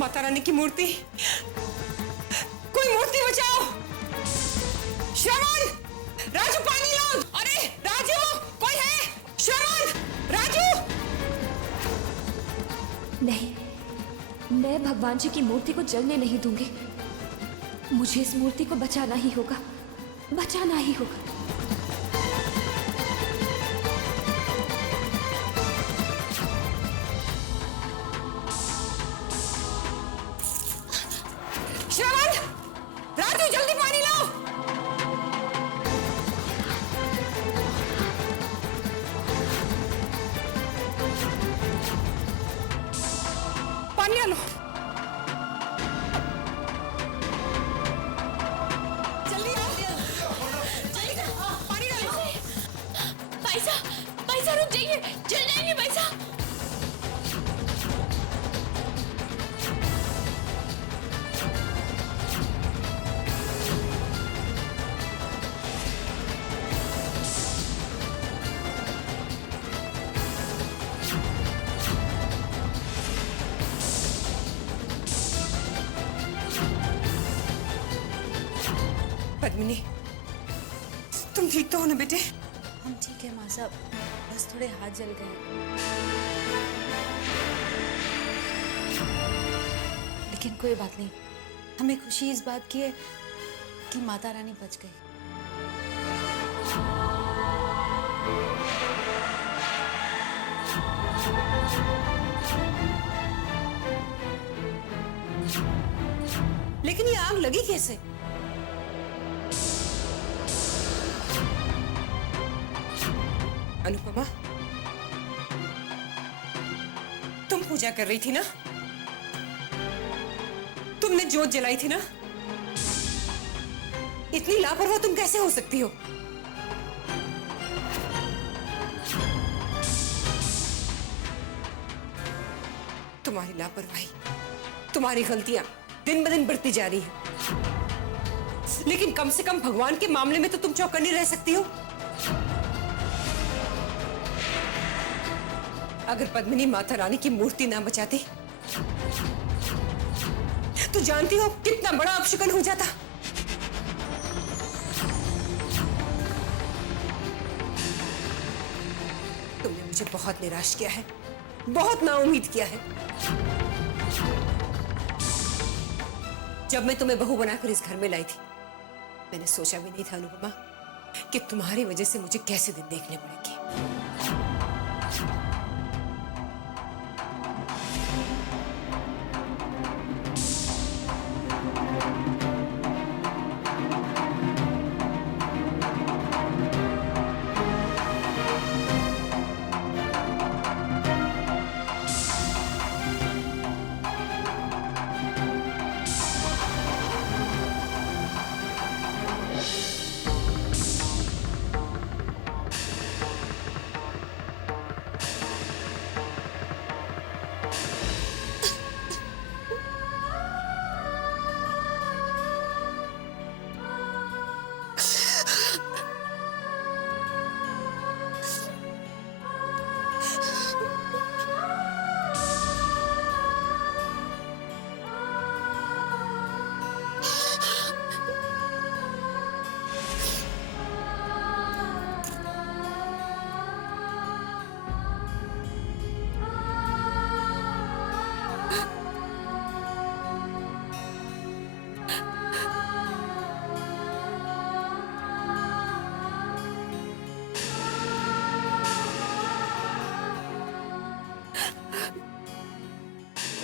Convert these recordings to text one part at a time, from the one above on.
माता रानी की मूर्ति, कोई मूर्ति बचाओ। श्रवण, राजू पानी लाओ। अरे राजू, कोई है? श्रवण, राजू। नहीं, मैं भगवान जी की मूर्ति को जलने नहीं दूंगी। मुझे इस मूर्ति को बचाना ही होगा, बचाना ही होगा। श्रवण, राजू जल्दी पानी लाओ। पानी ला लो। जल्दी आओ, जल्दी करो, पानी डालो। भाई साहब रुक जाइए, जल जाएंगे भाई साहब। पद्मिनी, तुम ठीक तो हो ना बेटे? हम ठीक है माँ साहब, बस थोड़े हाथ जल गए। लेकिन कोई बात नहीं, हमें खुशी इस बात की है कि माता रानी बच गई। लेकिन ये आग लगी कैसे? अनुपमा, तुम पूजा कर रही थी ना? तुमने जोत जलाई थी ना? इतनी लापरवाह तुम कैसे हो सकती हो? तुम्हारी लापरवाही, तुम्हारी गलतियां दिन ब दिन बढ़ती जा रही है। लेकिन कम से कम भगवान के मामले में तो तुम चौकन्नी रह सकती हो। अगर पद्मिनी माता रानी की मूर्ति ना बचाती तो जानती हो कितना बड़ा अपशकुन हो जाता। तुमने मुझे बहुत निराश किया है, बहुत नाउम्मीद किया है। जब मैं तुम्हें बहू बनाकर इस घर में लाई थी, मैंने सोचा भी नहीं था अनुपमा कि तुम्हारी वजह से मुझे कैसे दिन देखने पड़ेंगे।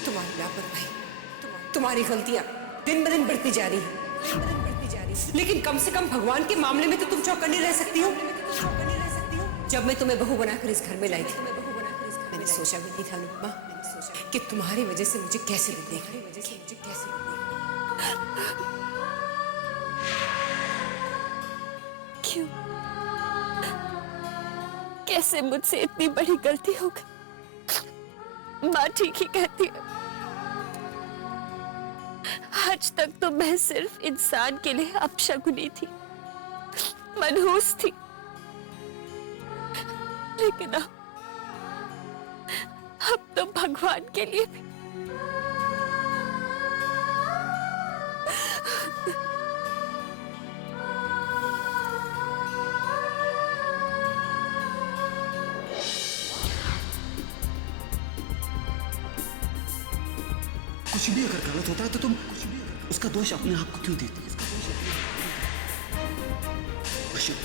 तुम्हारी लापरवाही, तुम्हारी गलतियां दिन ब दिन बढ़ती जा रही है। लेकिन कम से कम भगवान के मामले में तो तुम चौकन्नी रह सकती हो। जब मैं तुम्हें बहू बनाकर इस घर में लाई थी, मैंने सोचा भी नहीं था अनुपमा कि तुम्हारी वजह से मुझे कैसे दिन देखने क्यों, कैसे मुझसे इतनी बड़ी गलती हो गई? माँ ठीक ही कहती है, आज तक तो मैं सिर्फ इंसान के लिए अपशकुनी थी, मनहूस थी। लेकिन अब तो भगवान के लिए भी। कुछ भी अगर गलत होता है तो तुम उसका दोष अपने आप को क्यों देती? अशुभ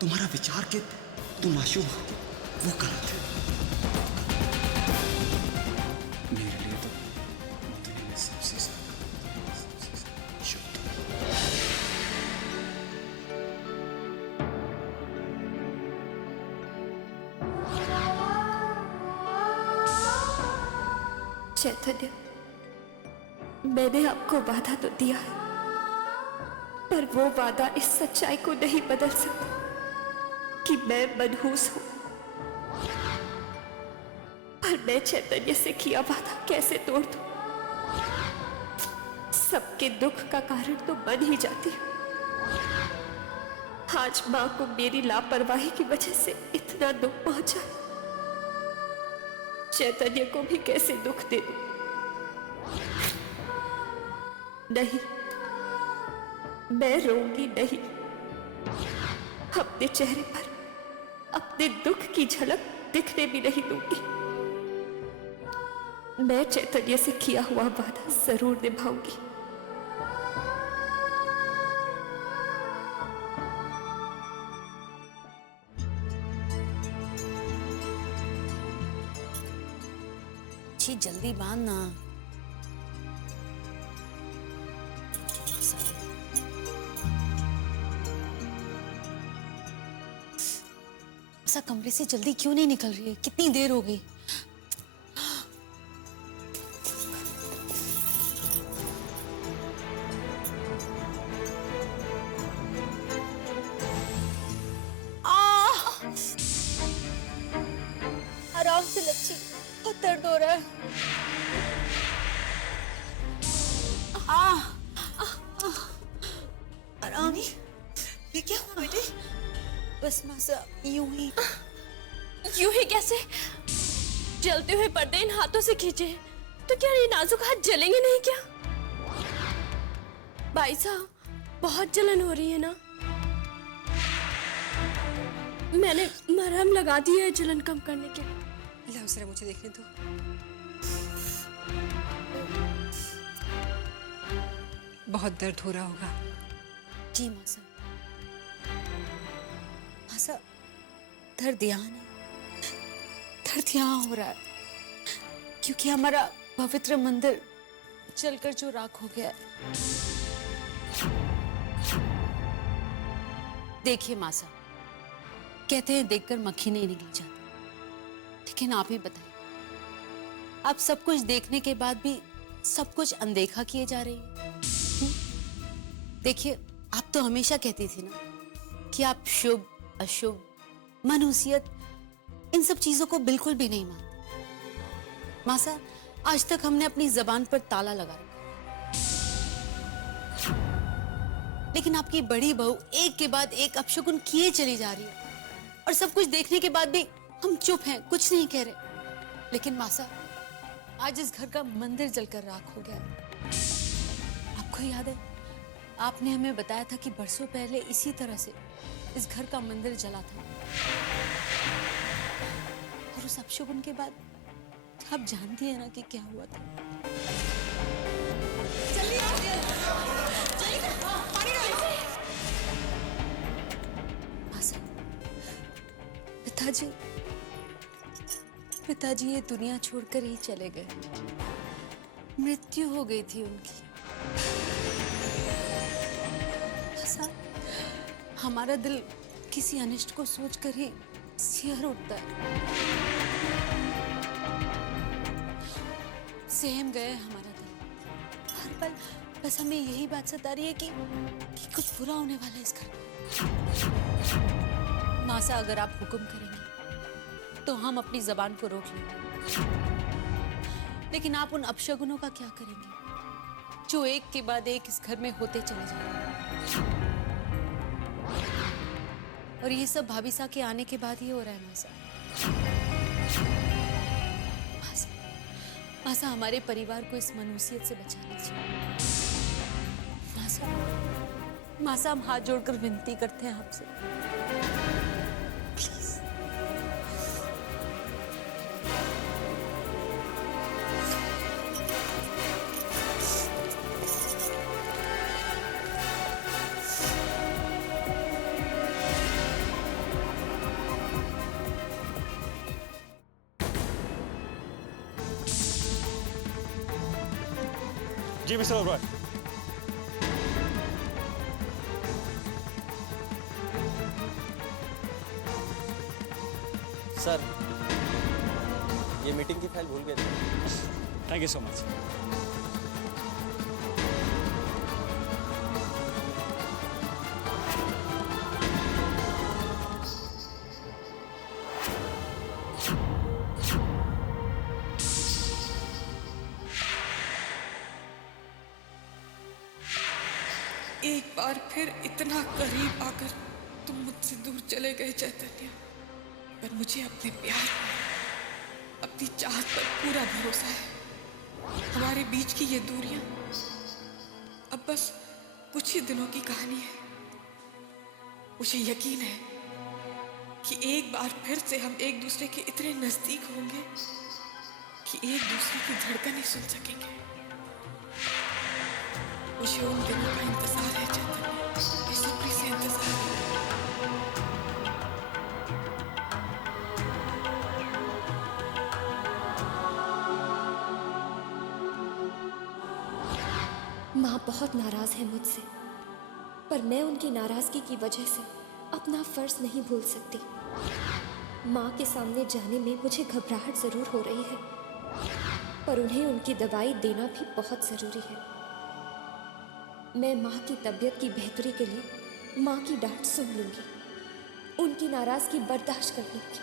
तुम्हारा विचार के तुम अशुभ वो गलत है। मेरे लिए तो दुनिया में सबसे शुभ चैतन्य, मैंने आपको वादा तो दिया है, पर वो वादा इस सच्चाई को नहीं बदल सकता कि मैं मनहूस हूं। पर मैं चैतन्य से किया वादा कैसे तोड़ दूं? सबके दुख का कारण तो बन ही जाती हूं। आज मां को मेरी लापरवाही की वजह से इतना दुख पहुंचा, चैतन्य को भी कैसे दुख दे दूं? नहीं, मैं रोऊंगी नहीं। अपने चेहरे पर अपने दुख की झलक दिखने भी नहीं दूंगी। मैं चैतन्य से किया हुआ वादा जरूर निभाऊंगी। जी जल्दी बांध ना। ऐसा कमरे से जल्दी क्यों नहीं निकल रही है? कितनी देर हो गई? आराम से लच्छी, बहुत दर्द हो रहा है। आराम। ये क्या हुआ बेटे? बस मासा यूं ही कैसे? जलते हुए पर्दे इन हाथों से खींचे तो क्या ये नाजुक हाथ जलेंगे नहीं क्या? भाई साहब, बहुत जलन हो रही है ना? मैंने मरहम लगा दिया है जलन कम करने के लिए। लाओ जरा मुझे देखने दो। बहुत दर्द हो रहा होगा। जी मासा। मासा, दर्द यहाँ नहीं, दर्द यहाँ हो रहा है क्योंकि हमारा पवित्र मंदिर जलकर जो राख हो गया है। देखिए मासा, कहते हैं देखकर मक्खी नहीं निकल जाती, लेकिन आप ही बताइए, आप सब कुछ देखने के बाद भी सब कुछ अनदेखा किए जा रही हैं। देखिए, आप तो हमेशा कहती थी ना कि आप शुभ अशुभ मनुष्यत इन सब चीजों को बिल्कुल भी नहीं मानते। मासा, आज तक हमने अपनी जबान पर ताला लगा रखा, लेकिन आपकी बड़ी बहू एक के बाद एक अपशकुन किए चली जा रही है और सब कुछ देखने के बाद भी हम चुप हैं, कुछ नहीं कह रहे। लेकिन मासा, आज इस घर का मंदिर जलकर राख हो गया। आपको याद है, आपने हमें बताया था कि बरसों पहले इसी तरह से इस घर का मंदिर जला था, और उस अपशगुन के बाद आप जानती है ना कि क्या हुआ था। मासा, पिताजी ये दुनिया छोड़कर ही चले गए। मृत्यु हो गई थी उनकी। मासा, हमारा दिल किसी अनिष्ट को सोचकर ही सिहर उठता है। सहम गए हमारा दिल। हर पल बस हमें यही बात सता रही है कि कुछ बुरा होने वाला है इस घर में। मासा, अगर आप हुक्म करेंगे तो हम अपनी जबान को रोक लेंगे, लेकिन आप उन अपशगुनों का क्या करेंगे जो एक के बाद एक इस घर में होते चले जाएंगे? और ये सब भाभी सा के आने के बाद ही हो रहा है। मासा, मासा, हमारे परिवार को इस मनुष्यत से बचा लीजिए। मासा, मासा, हम हाथ जोड़कर विनती करते हैं आपसे, प्लीज। जी मिस्टर ओबरॉय। सर, ये मीटिंग की फाइल भूल गए थे। Thank you so much. एक बार फिर इतना करीब आकर तुम मुझसे दूर चले गए चैतन्य, पर मुझे अपने प्यार पर, अपनी चाहत पर पूरा भरोसा है। हमारे बीच की ये दूरियां अब बस कुछ ही दिनों की कहानी है। मुझे यकीन है कि एक बार फिर से हम एक दूसरे के इतने नजदीक होंगे कि एक दूसरे की धड़कनें सुन सकेंगे। मुझे उन दिनों का इंतजार है चैतन्य, बेसब्री से इंतजार है। माँ बहुत नाराज है मुझसे, पर मैं उनकी नाराजगी की वजह से अपना फर्ज नहीं भूल सकती। माँ के सामने जाने में मुझे घबराहट जरूर हो रही है, पर उन्हें उनकी दवाई देना भी बहुत जरूरी है। मैं माँ की तबीयत की बेहतरी के लिए माँ की डांट सुन लूंगी, उनकी नाराजगी बर्दाश्त कर लूंगी।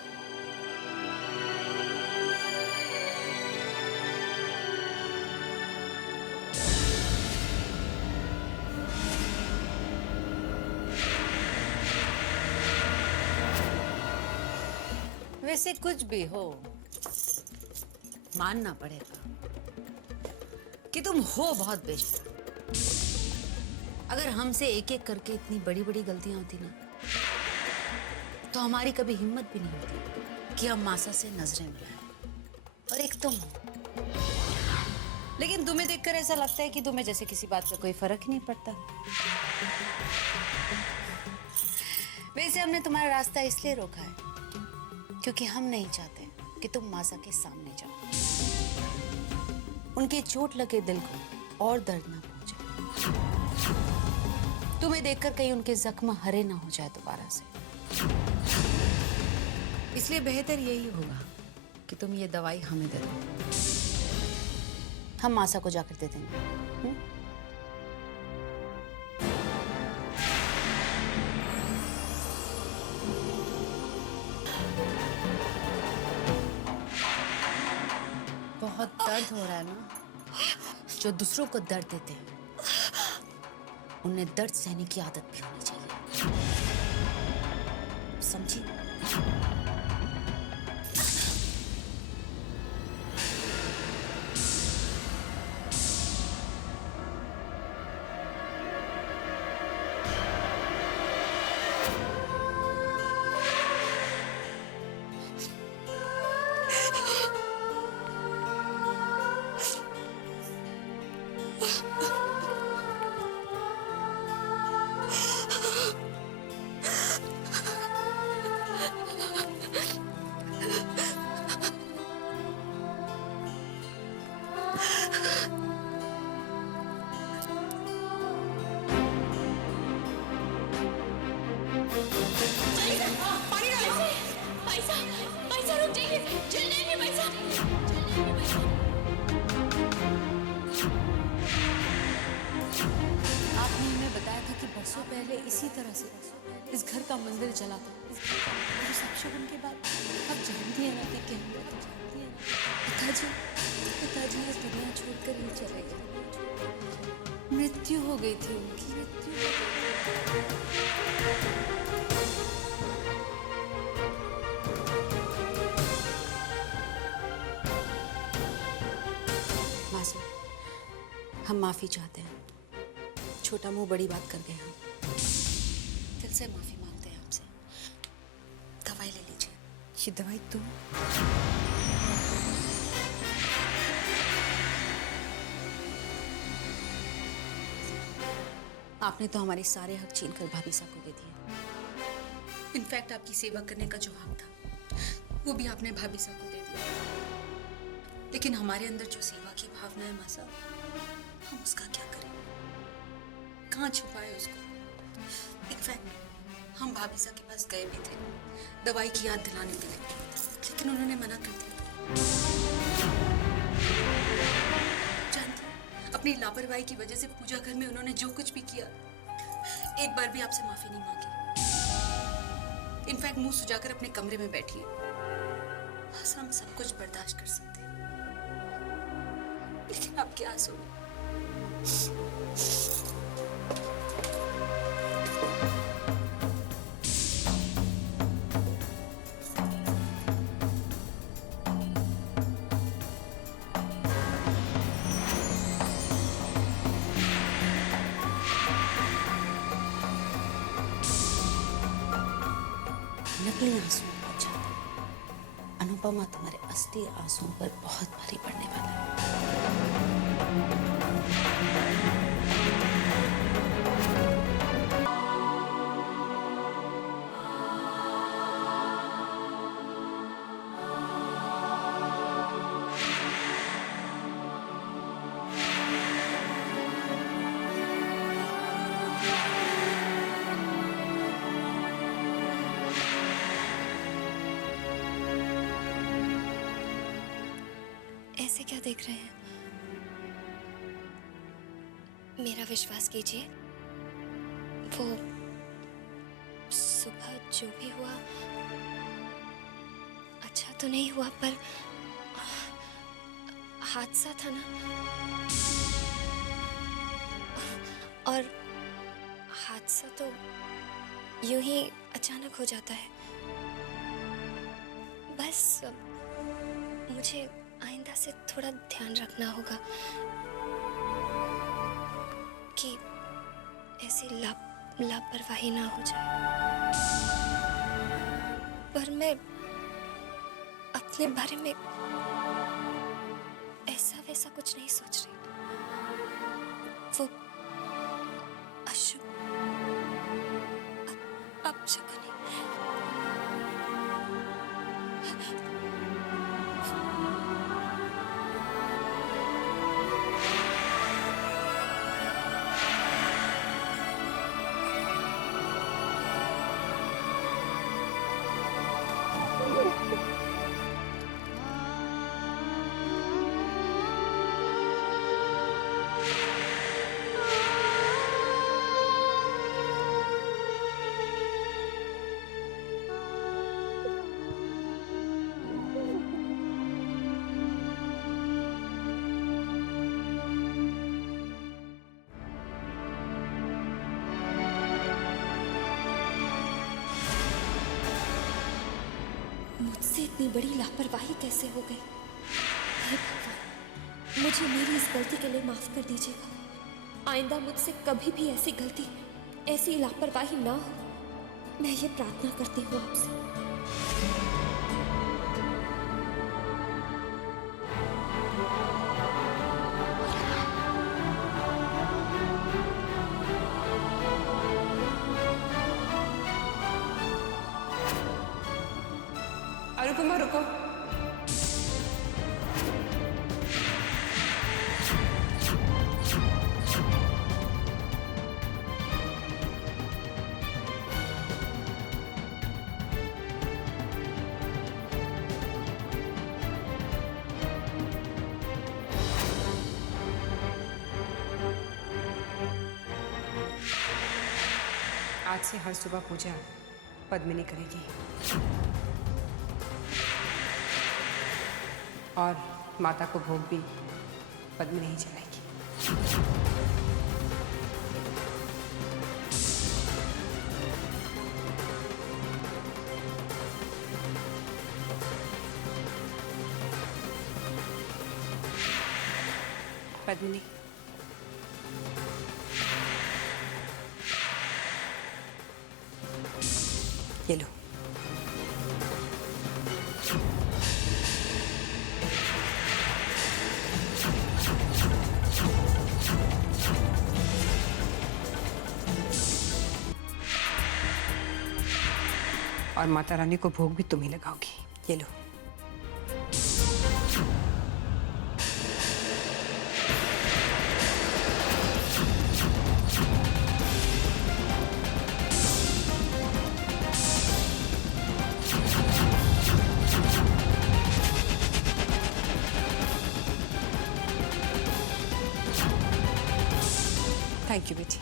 वैसे कुछ भी हो, मानना पड़ेगा कि तुम हो बहुत बेशर्म। अगर हमसे एक एक करके इतनी बड़ी बड़ी गलतियां होती ना, तो हमारी कभी हिम्मत भी नहीं होती कि हम मासा से नजरें मिलाएं। और एक तुम हो, लेकिन तुम्हें देखकर ऐसा लगता है कि तुम्हें जैसे किसी बात का कोई फर्क ही नहीं पड़ता। वैसे हमने तुम्हारा रास्ता इसलिए रोका है क्योंकि हम नहीं चाहते कि तुम मासा के सामने जाओ, उनके चोट लगे दिल को और दर्द ना पहुंचे, तुम्हें देखकर कहीं उनके जख्म हरे ना हो जाए दोबारा से। इसलिए बेहतर यही होगा कि तुम ये दवाई हमें दे दो, हम मासा को जाकर दे देंगे। बहुत दर्द हो रहा है ना? जो दूसरों को दर्द देते हैं उन्हें दर्द सहने की आदत भी होनी चाहिए, समझी? आपने हमें बताया था कि बरसों पहले इसी तरह से इस घर का मंदिर जला था। इस अपशगुन के बाद आप जानती हैं ना कि क्या हुआ था? जानती हैं ना? पिताजी इस दुनिया छोड़कर ही चले गए। मृत्यु हो गई थी उनकी, मृत्यु हो गई थी। मासूम, हम माफी चाहते हैं। छोटा मुंह बड़ी बात कर गए हम, दिल से माफी मांगते हैं आपसे। दवाई ले लीजिए। ये दवाई तुम? आपने तो हमारे सारे हक छीनकर भाभी साहब को दे दिए। इनफैक्ट आपकी सेवा करने का जो हक था वो भी आपने भाभी साहब को दे दिया। लेकिन हमारे अंदर जो सेवा की भावना है माँ साहब, हम उसका क्या करें? कहाँ छुपाए उसको? इनफैक्ट हम भाभी सा के पास गए भी थे दवाई की याद दिलाने के लिए, लेकिन उन्होंने मना कर दिया। जानती हैं, अपनी लापरवाही की वजह से पूजा घर में उन्होंने जो कुछ भी किया, एक बार भी आपसे माफी नहीं मांगी। इनफैक्ट मुंह सुजाकर अपने कमरे में बैठी है। बस हम सब कुछ बर्दाश्त कर सकते हैं, लेकिन अब क्या सुनो? नकली आंसू अच्छा, अनुपमा तुम्हारे असली आंसुओं पर बहुत भारी पड़ने वाला है। ऐसे क्या देख रहे हैं? मेरा विश्वास कीजिए, वो सुबह जो भी हुआ अच्छा तो नहीं हुआ, पर हादसा था ना, और हादसा तो यूं ही अचानक हो जाता है। बस मुझे आइंदा से थोड़ा ध्यान रखना होगा कि ऐसी लापरवाही ना हो जाए। पर मैं अपने बारे में ऐसा वैसा कुछ नहीं सोच रही। वो अशुभ अपशकुनी मुझसे इतनी बड़ी लापरवाही कैसे हो गई? हे भगवान, मुझे मेरी इस गलती के लिए माफ कर दीजिएगा। आइंदा मुझसे कभी भी ऐसी गलती, ऐसी लापरवाही ना हो, मैं ये प्रार्थना करती हूँ आपसे। अनुपमा रुको। आज से हर सुबह पूजा पद्मिनी करेगी और माता को भोग भी पद्मिनी ही चलाएगी। पद्मिनी, ये लो। और माता रानी को भोग भी तुम ही लगाओगी। ये लो। थैंक यू बेटी।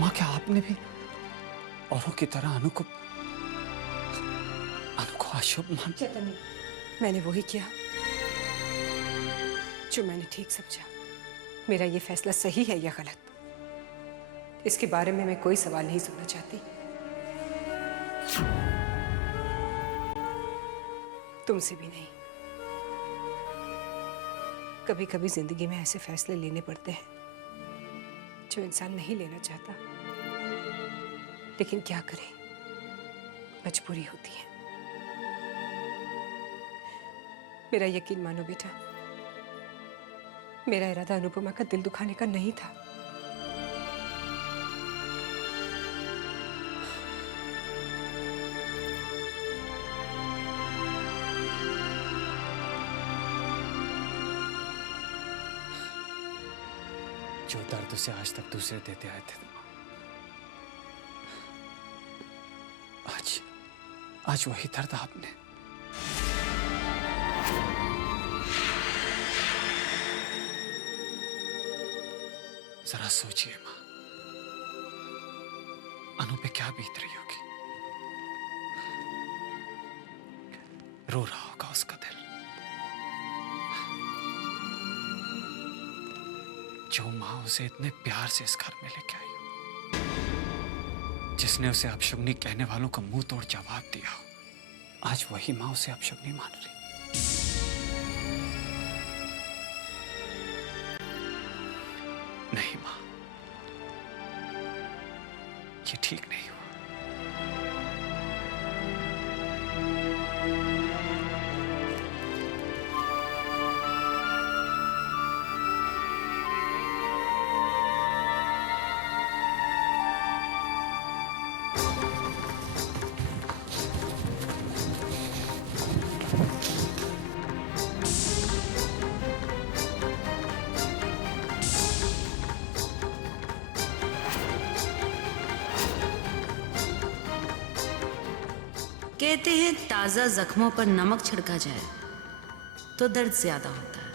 माँ, क्या आपने भी औरों की तरह अनु को अशुभ मान? चैतन्य, मैंने वही किया जो मैंने ठीक समझा। मेरा ये फैसला सही है या गलत, इसके बारे में मैं कोई सवाल नहीं सुनना चाहती। तुमसे भी नहीं। कभी कभी जिंदगी में ऐसे फैसले लेने पड़ते हैं जो इंसान नहीं लेना चाहता, लेकिन क्या करें, मजबूरी होती है। मेरा यकीन मानो बेटा, मेरा इरादा अनुपमा का दिल दुखाने का नहीं था। जो दर्द से आज तक दूसरे देते आए थे, आज वही दर्द आपने। जरा सोचिए माँ, अनु पे क्या बीत रही होगी। रो रहा होगा उसका दिल, जो माँ उसे इतने प्यार से इस घर में लेके आई, जिसने उसे अपशगुनी कहने वालों का मुंह तोड़ जवाब दिया हो, आज वही माँ उसे अपशगुनी मान रही। नहीं माँ, ये ठीक नहीं हुआ। कहते हैं ताजा जख्मों पर नमक छिड़का जाए तो दर्द ज्यादा होता है,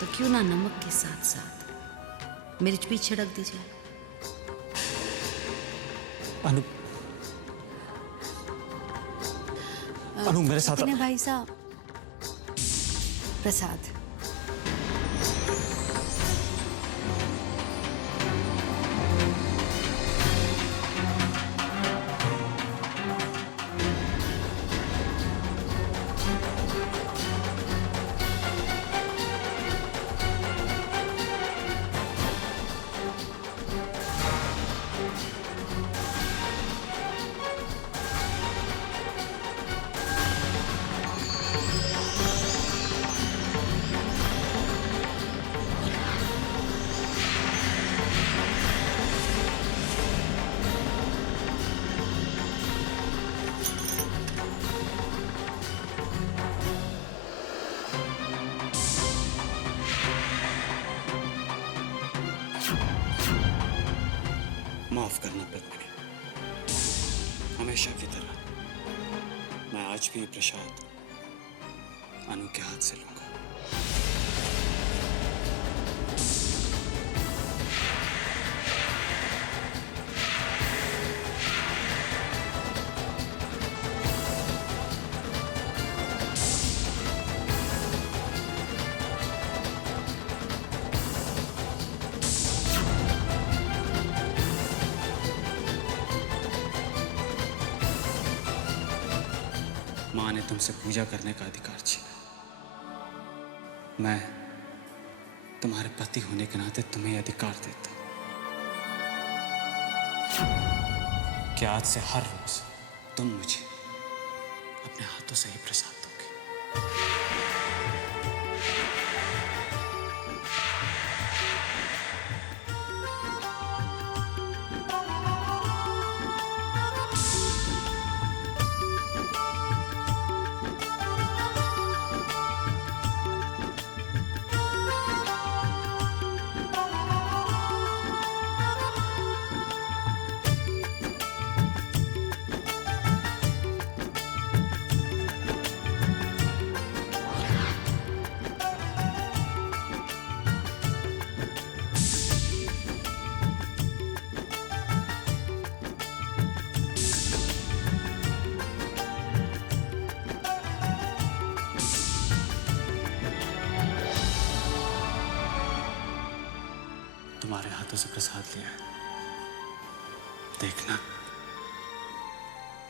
तो क्यों ना नमक के साथ साथ मिर्च भी छिड़क दी जाए। अनु मेरे साथ। सत्येंद्र भाई साहब, प्रसाद। माफ करना पद्मिनी, हमेशा की तरह मैं आज भी प्रसाद अनु के हाथ से लूंगा। मां ने तुमसे पूजा करने का अधिकार छीना। मैं तुम्हारे पति होने के नाते तुम्हें अधिकार देता हूं कि आज से हर रोज तुम मुझे अपने हाथों से ही प्रसाद दोगे। तुम्हारे हाथों से प्रसाद लिया है, देखना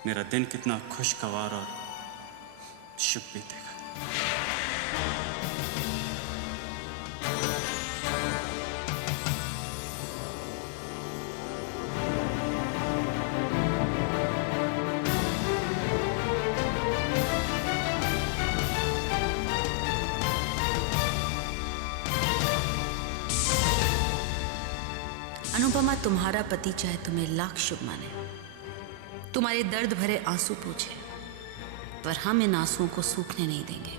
मेरा दिन कितना खुशगवार और शुभ बीतेगा। अनुपमा, तुम्हारा पति चाहे तुम्हें लाख शुभ माने, तुम्हारे दर्द भरे आंसू पूछे, पर हम इन आंसुओं को सूखने नहीं देंगे।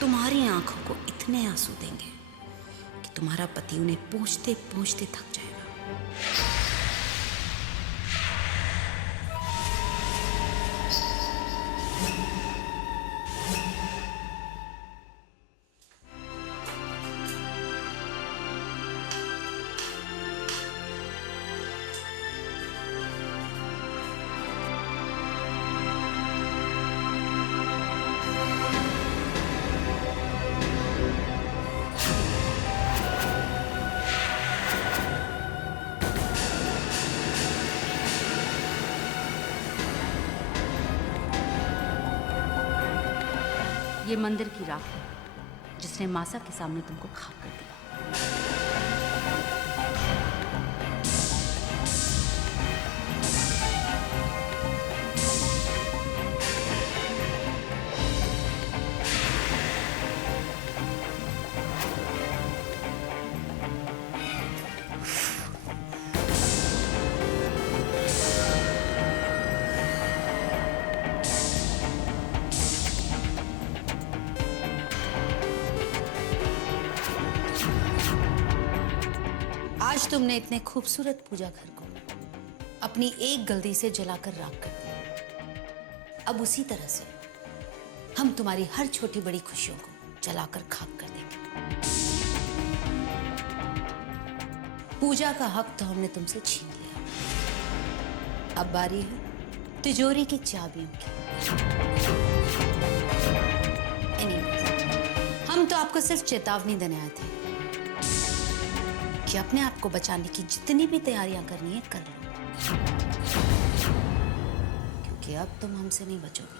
तुम्हारी आंखों को इतने आंसू देंगे कि तुम्हारा पति उन्हें पोंछते पोंछते थक जाएगा। ये मंदिर की राख है जिसने मासा के सामने तुमको खाक कर दिया। आज तुमने इतने खूबसूरत पूजा घर को अपनी एक गलती से जलाकर राख कर दिया। अब उसी तरह से हम तुम्हारी हर छोटी बड़ी खुशियों को जलाकर खाक कर देंगे। पूजा का हक तो हमने तुमसे छीन लिया, अब बारी है तिजोरी की चाबियों की। हम तो आपको सिर्फ चेतावनी देने आए थे कि अपने आप को बचाने की जितनी भी तैयारियां करनी है कर लो, क्योंकि अब तुम हमसे नहीं बचोगे।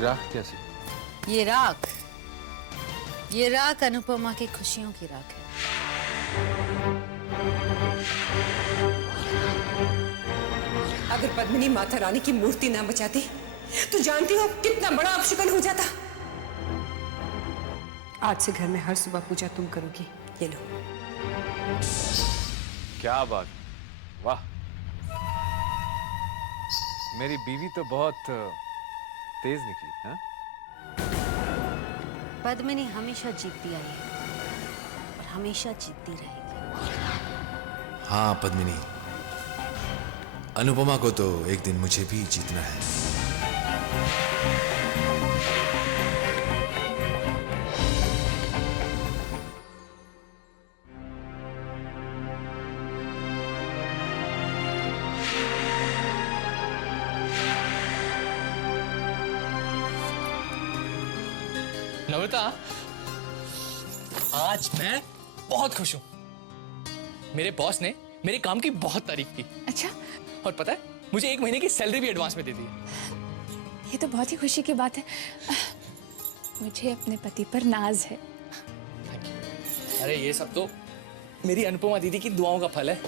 राख कैसे? ये राख अनुपमा की खुशियों की राख है। अगर पद्मिनी माता रानी की मूर्ति ना बचाती तो जानती हो कितना बड़ा अपशकुन हो जाता। आज से घर में हर सुबह पूजा तुम करोगी। ये लो। क्या बात, वाह। मेरी बीवी तो बहुत तेज निकली। हाँ, पद्मिनी हमेशा जीतती आई है और हमेशा जीतती रहेगी। हाँ पद्मिनी, अनुपमा को तो एक दिन मुझे भी जीतना है। नम्रता, आज मैं बहुत खुश हूं। मेरे बॉस ने मेरे काम की बहुत तारीफ की। अच्छा, और पता है, मुझे 1 महीने की सैलरी भी एडवांस में दे दी। ये तो बहुत ही खुशी की बात है। मुझे अपने पति पर नाज है। अरे ये सब तो मेरी अनुपमा दीदी की दुआओं का फल है।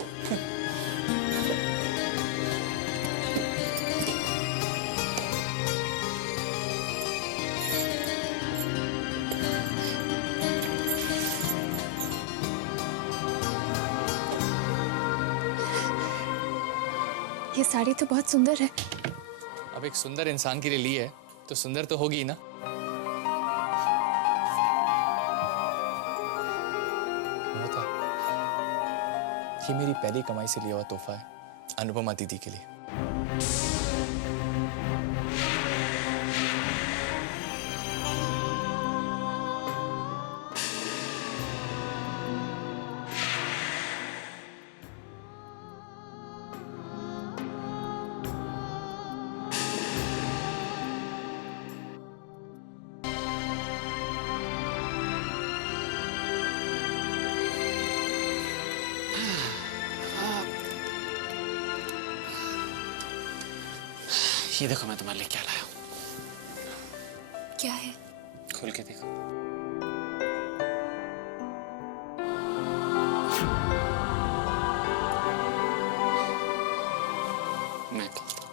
ये साड़ी तो बहुत सुंदर है। अब एक सुंदर इंसान के लिए ली है तो सुंदर तो होगी ही ना। नम्रता, ये मेरी पहली कमाई से लिया हुआ तोहफा है अनुपमा दीदी के लिए। ये देखो मैं तुम्हारे लिए क्या लाया हूं। क्या है? खोल के देखो। मैं खोलता हूं।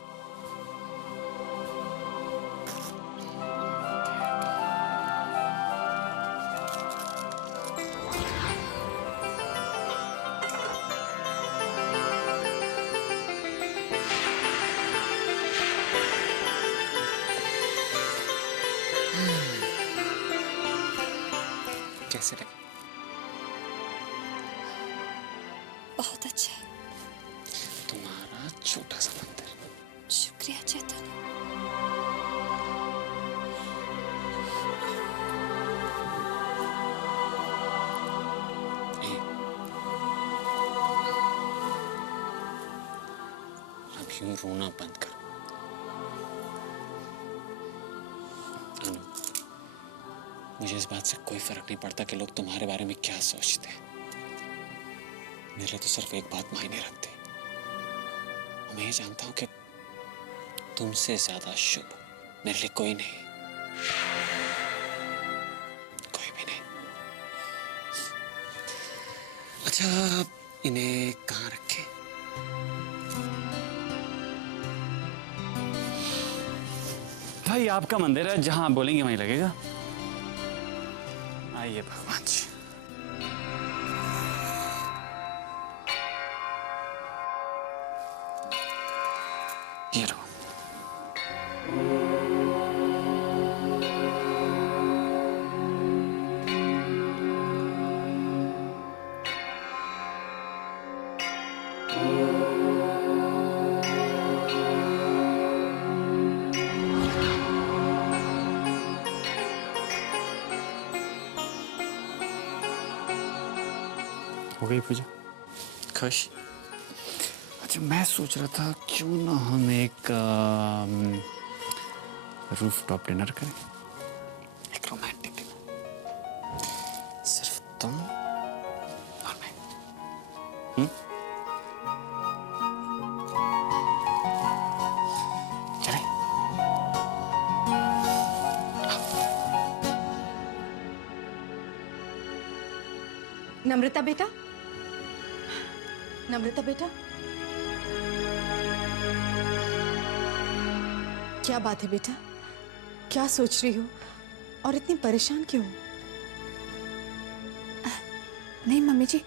कैसे लगे? बहुत अच्छा है। तुम्हारा छोटा सा मंदिर। शुक्रिया चैतन्य। अब यूं रोना बंद करो। अनु, मुझे इस बात से कोई फर्क नहीं पड़ता कि लोग तुम्हारे बारे में क्या सोचते हैं। मेरे लिए तो सिर्फ एक बात मायने रखती। मैं ये जानता हूं कि तुमसे ज्यादा शुभ मेरे लिए कोई नहीं, कोई भी नहीं। अच्छा, इन्हें कहाँ रखें? भाई आपका मंदिर है, जहां आप बोलेंगे वहीं लगेगा। आइए भगवान जी। ये लो। हो गई पूजा? खुश? अच्छा, मैं सोच रहा था क्यों ना हम एक रूफ टॉप डिनर करें। एक रोमांटिक डिनर, सिर्फ तुम और मैं। चलें? नम्रता बेटा, नम्रता बेटा, क्या बात है बेटा? क्या सोच रही हो और इतनी परेशान क्यों हो? नहीं मम्मी जी,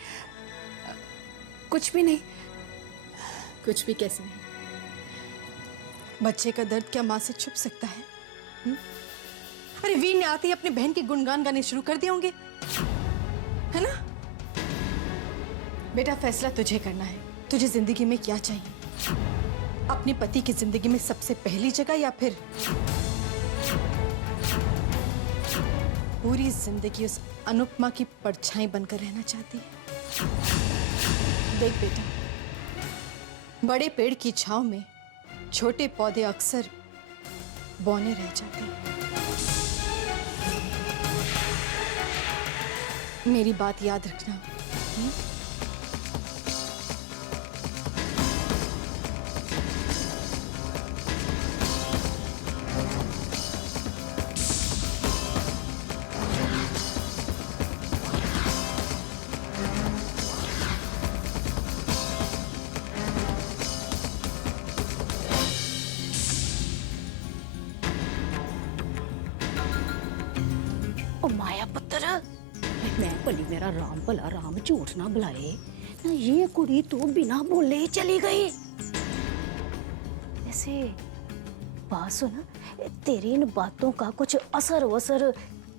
कुछ भी नहीं। कुछ भी कैसे नहीं? बच्चे का दर्द क्या माँ से छुप सकता है? अरे वीर ने आते ही अपनी बहन के गुणगान गाने शुरू कर दिए होंगे, है ना? बेटा फैसला तुझे करना है। तुझे जिंदगी में क्या चाहिए? अपने पति की जिंदगी में सबसे पहली जगह या फिर पूरी जिंदगी उस अनुपमा की परछाई बनकर रहना चाहती है? देख बेटा, बड़े पेड़ की छांव में छोटे पौधे अक्सर बौने रह जाते हैं। मेरी बात याद रखना। ओ माया पुत्र, मैं भली मेरा राम भला राम झूठ ना बुलाए ना, ये कुड़ी तो बिना बोले ही चली गई। ऐसे बात सुन, तेरी इन बातों का कुछ असर वसर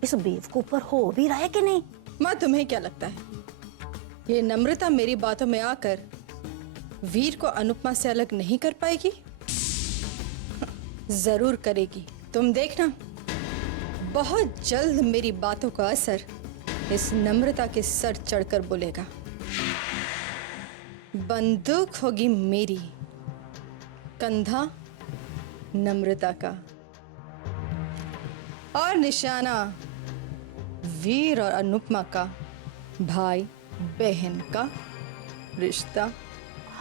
इस बेवकूफ पर हो भी रहा है कि नहीं? माँ तुम्हें क्या लगता है ये नम्रता मेरी बातों में आकर वीर को अनुपमा से अलग नहीं कर पाएगी? जरूर करेगी, तुम देखना। बहुत जल्द मेरी बातों का असर इस नम्रता के सर चढ़कर बोलेगा। बंदूक होगी मेरी, कंधा नम्रता का, और निशाना वीर और अनुपमा का भाई बहन का रिश्ता।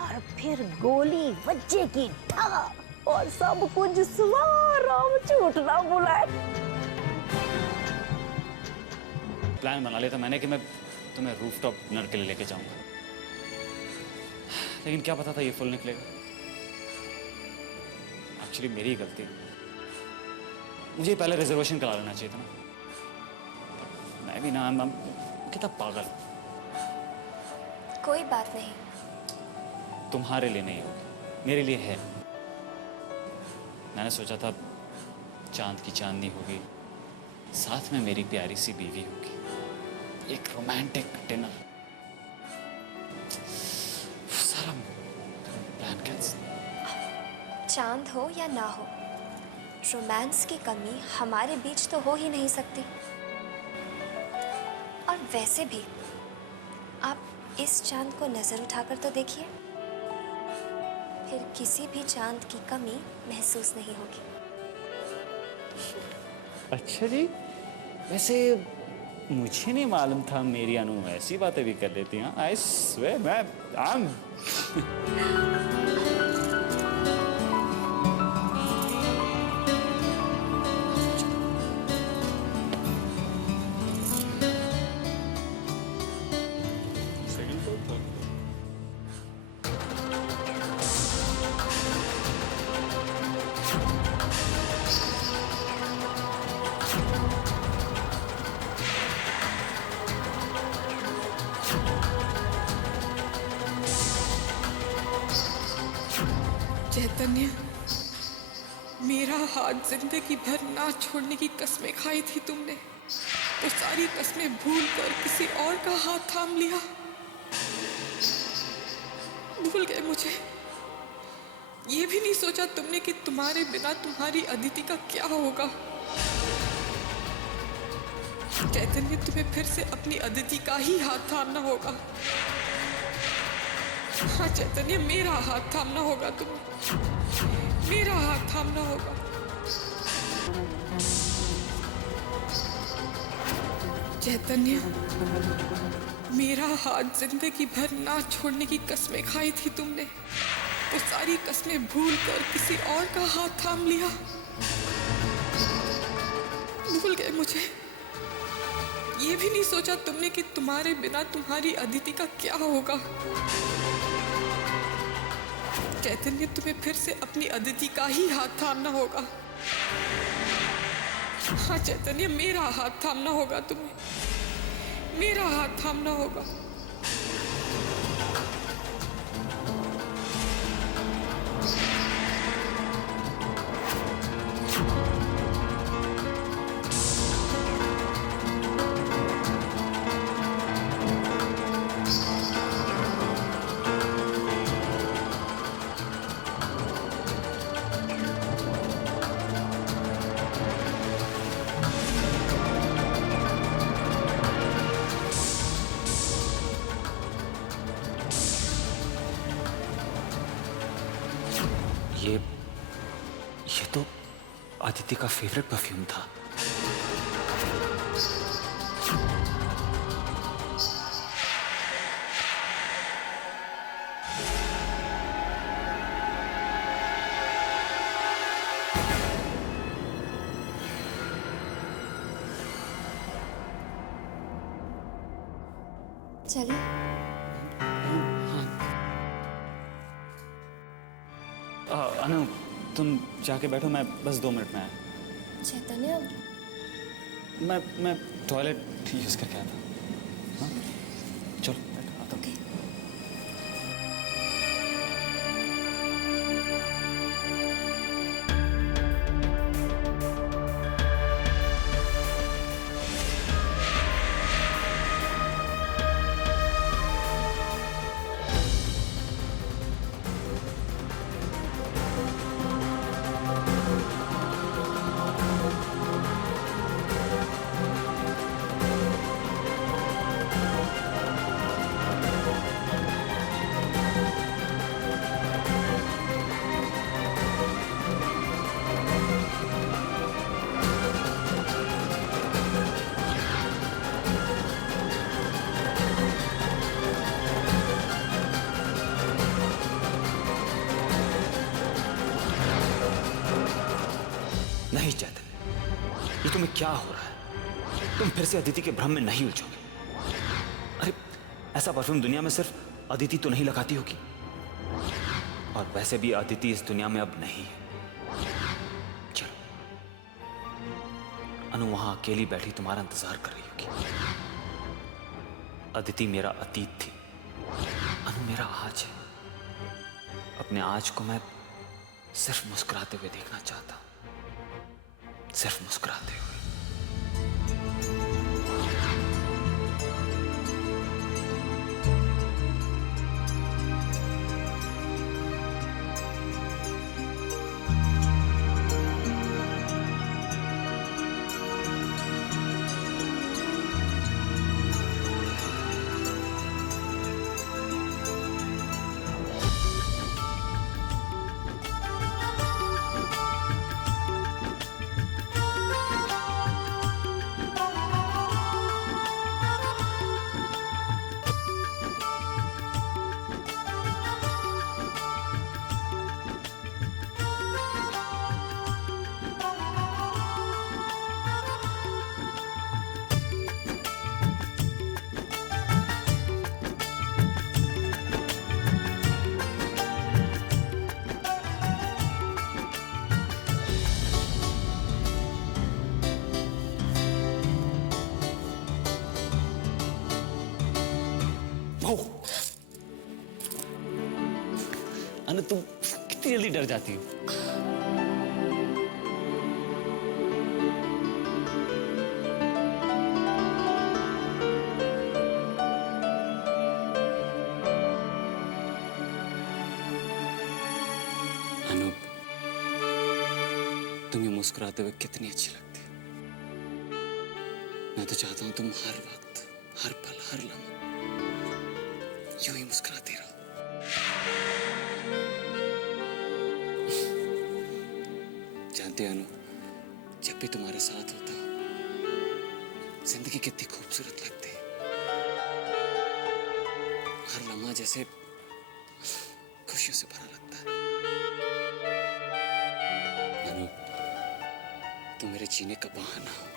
और फिर गोली बच्चे ठा और सब कुछ सवार राम झूठ ना बुलाए। प्लान बना लिया था मैंने कि मैं तुम्हें रूफटॉप डिनर के लिए लेके जाऊंगा, लेकिन क्या पता था ये फुल निकलेगा। एक्चुअली मेरी ही गलती, मुझे पहले रिजर्वेशन करा लेना चाहिए था ना। मैं भी ना कितना पागल। कोई बात नहीं। तुम्हारे लिए नहीं होगी, मेरे लिए है। मैंने सोचा था चांद की चांदनी होगी, साथ में मेरी प्यारी सी बीवी होगी, एक रोमांटिक डिनर। सारा प्लान कैंसिल। चांद हो या ना हो, रोमांस की कमी हमारे बीच तो हो ही नहीं सकती। और वैसे भी आप इस चांद को नजर उठाकर तो देखिए, फिर किसी भी चांद की कमी महसूस नहीं होगी। अच्छा जी, वैसे मुझे नहीं मालूम था मेरी अनु ऐसी बातें भी कर लेती हैं। आई स्वेयर मैं चैतन्य, मेरा हाथ जिंदगी भर ना छोड़ने की कसमें खाई थी तुमने, वो सारी कसमें भूल कर किसी और का हाथ थाम लिया। भूल गए मुझे। ये भी नहीं सोचा तुमने कि तुम्हारे बिना तुम्हारी अदिति का क्या होगा। चैतन्य, तुम्हें फिर से अपनी अदिति का ही हाथ थामना होगा। हाँ चैतन्य, मेरा हाथ थामना होगा तुम्हें, मेरा हाथ थामना होगा। चैतन्य, मेरा हाथ जिंदगी भर ना छोड़ने की कसमें खाई थी तुमने, वो सारी कसमें भूल कर किसी और का हाथ थाम लिया। भूल गए मुझे। ये भी नहीं सोचा तुमने कि तुम्हारे बिना तुम्हारी अदिति का क्या होगा। चैतन्य, तुम्हें फिर से अपनी अदिति का ही हाथ थामना होगा। हाँ चैतन्य, मेरा हाथ थामना होगा तुम्हें, मेरा हाथ थामना होगा। ये तो अदिति का फेवरेट परफ्यूम था। चलिए। अनु, तुम जाके बैठो, मैं बस 2 मिनट में आया। चैतन्य, मैं टॉयलेट यूज करके आता हूँ। हाँ? चलो बैठो, आता हूँ। नहीं चैतन्य, ये तुम्हें क्या हो रहा है? तुम फिर से अदिति के भ्रम में नहीं उलझोगे। अरे ऐसा परफ्यूम दुनिया में सिर्फ अदिति तो नहीं लगाती होगी, और वैसे भी अदिति इस दुनिया में अब नहीं है। चलो, अनु वहां अकेली बैठी तुम्हारा इंतजार कर रही होगी। अदिति मेरा अतीत थी, अनु मेरा आज है। अपने आज को मैं सिर्फ मुस्कुराते हुए देखना चाहता हूं, सिर्फ मुस्कुराते हुए। अनु, तुम कितनी जल्दी डर जाती हो? अनु, तुम्हें मुस्कुराते हुए कितनी अच्छी लगती है। मैं तो चाहता हूं तुम हर वक्त, हर पल, हर लम्हा यूं ही मुस्कुराती रहो। जानते हो अनु, जब भी तुम्हारे साथ होता हूं, जिंदगी कितनी खूबसूरत लगती है। हर लम्हा जैसे खुशियों से भरा लगता है। अनु, तुम मेरे जीने का बहाना हो।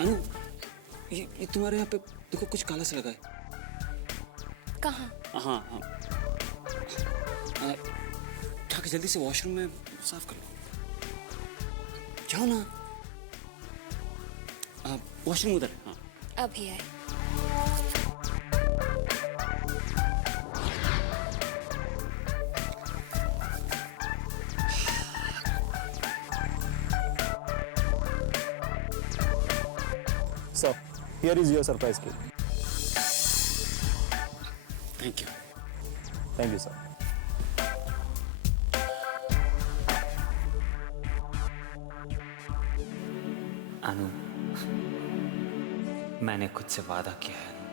अनु, ये तुम्हारे यहाँ पे देखो कुछ काला सा लगा है। कहाँ? हाँ हाँ, ठाक जल्दी से वॉशरूम में साफ कर लो। जाओ ना। वॉशरूम उधर। हाँ अभी आए। So, here is your surprise gift. Thank you. Thank you, sir. अनु, मैंने खुद से वादा किया है अनु,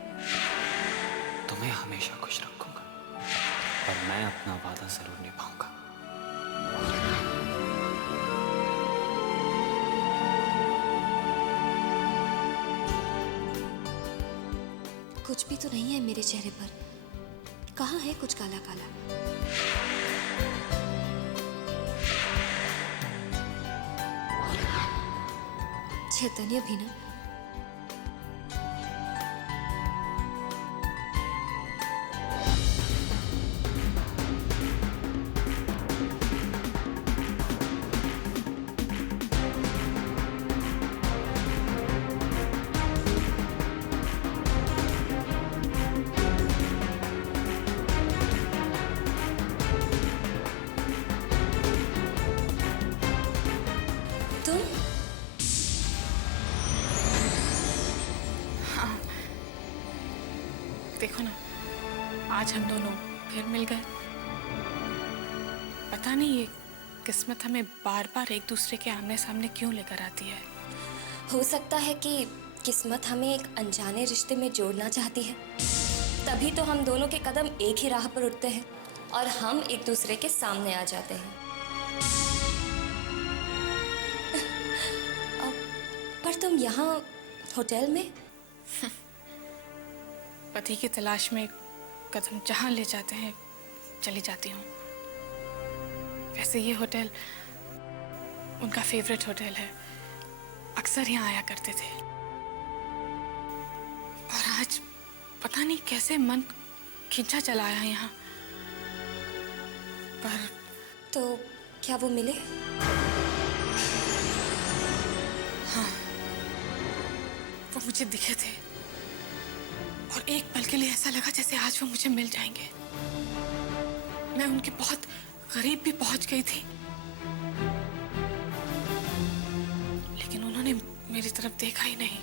तुम्हें हमेशा खुश रखूंगा और मैं अपना वादा जरूर निभाऊंगा। कुछ भी तो नहीं है मेरे चेहरे पर। कहाँ है कुछ काला काला? चैतन्य भी ना। देखो ना, आज हम दोनों फिर मिल गए। पता नहीं ये किस्मत हमें बार बार एक दूसरे के आमने सामने क्यों लेकर आती है। हो सकता है कि किस्मत हमें एक अनजाने रिश्ते में जोड़ना चाहती है, तभी तो हम दोनों के कदम एक ही राह पर उठते हैं और हम एक दूसरे के सामने आ जाते हैं। पर तुम यहाँ होटल में? पति की तलाश में कदम जहाँ ले जाते हैं चली जाती हूँ। वैसे ये होटल उनका फेवरेट होटल है, अक्सर यहाँ आया करते थे। और आज पता नहीं कैसे मन खिंचा चला आया यहाँ। पर तो क्या वो मिले? हाँ, वो मुझे दिखे थे और एक पल के लिए ऐसा लगा जैसे आज वो मुझे मिल जाएंगे। मैं उनके बहुत करीब भी पहुंच गई थी, लेकिन उन्होंने मेरी तरफ देखा ही नहीं।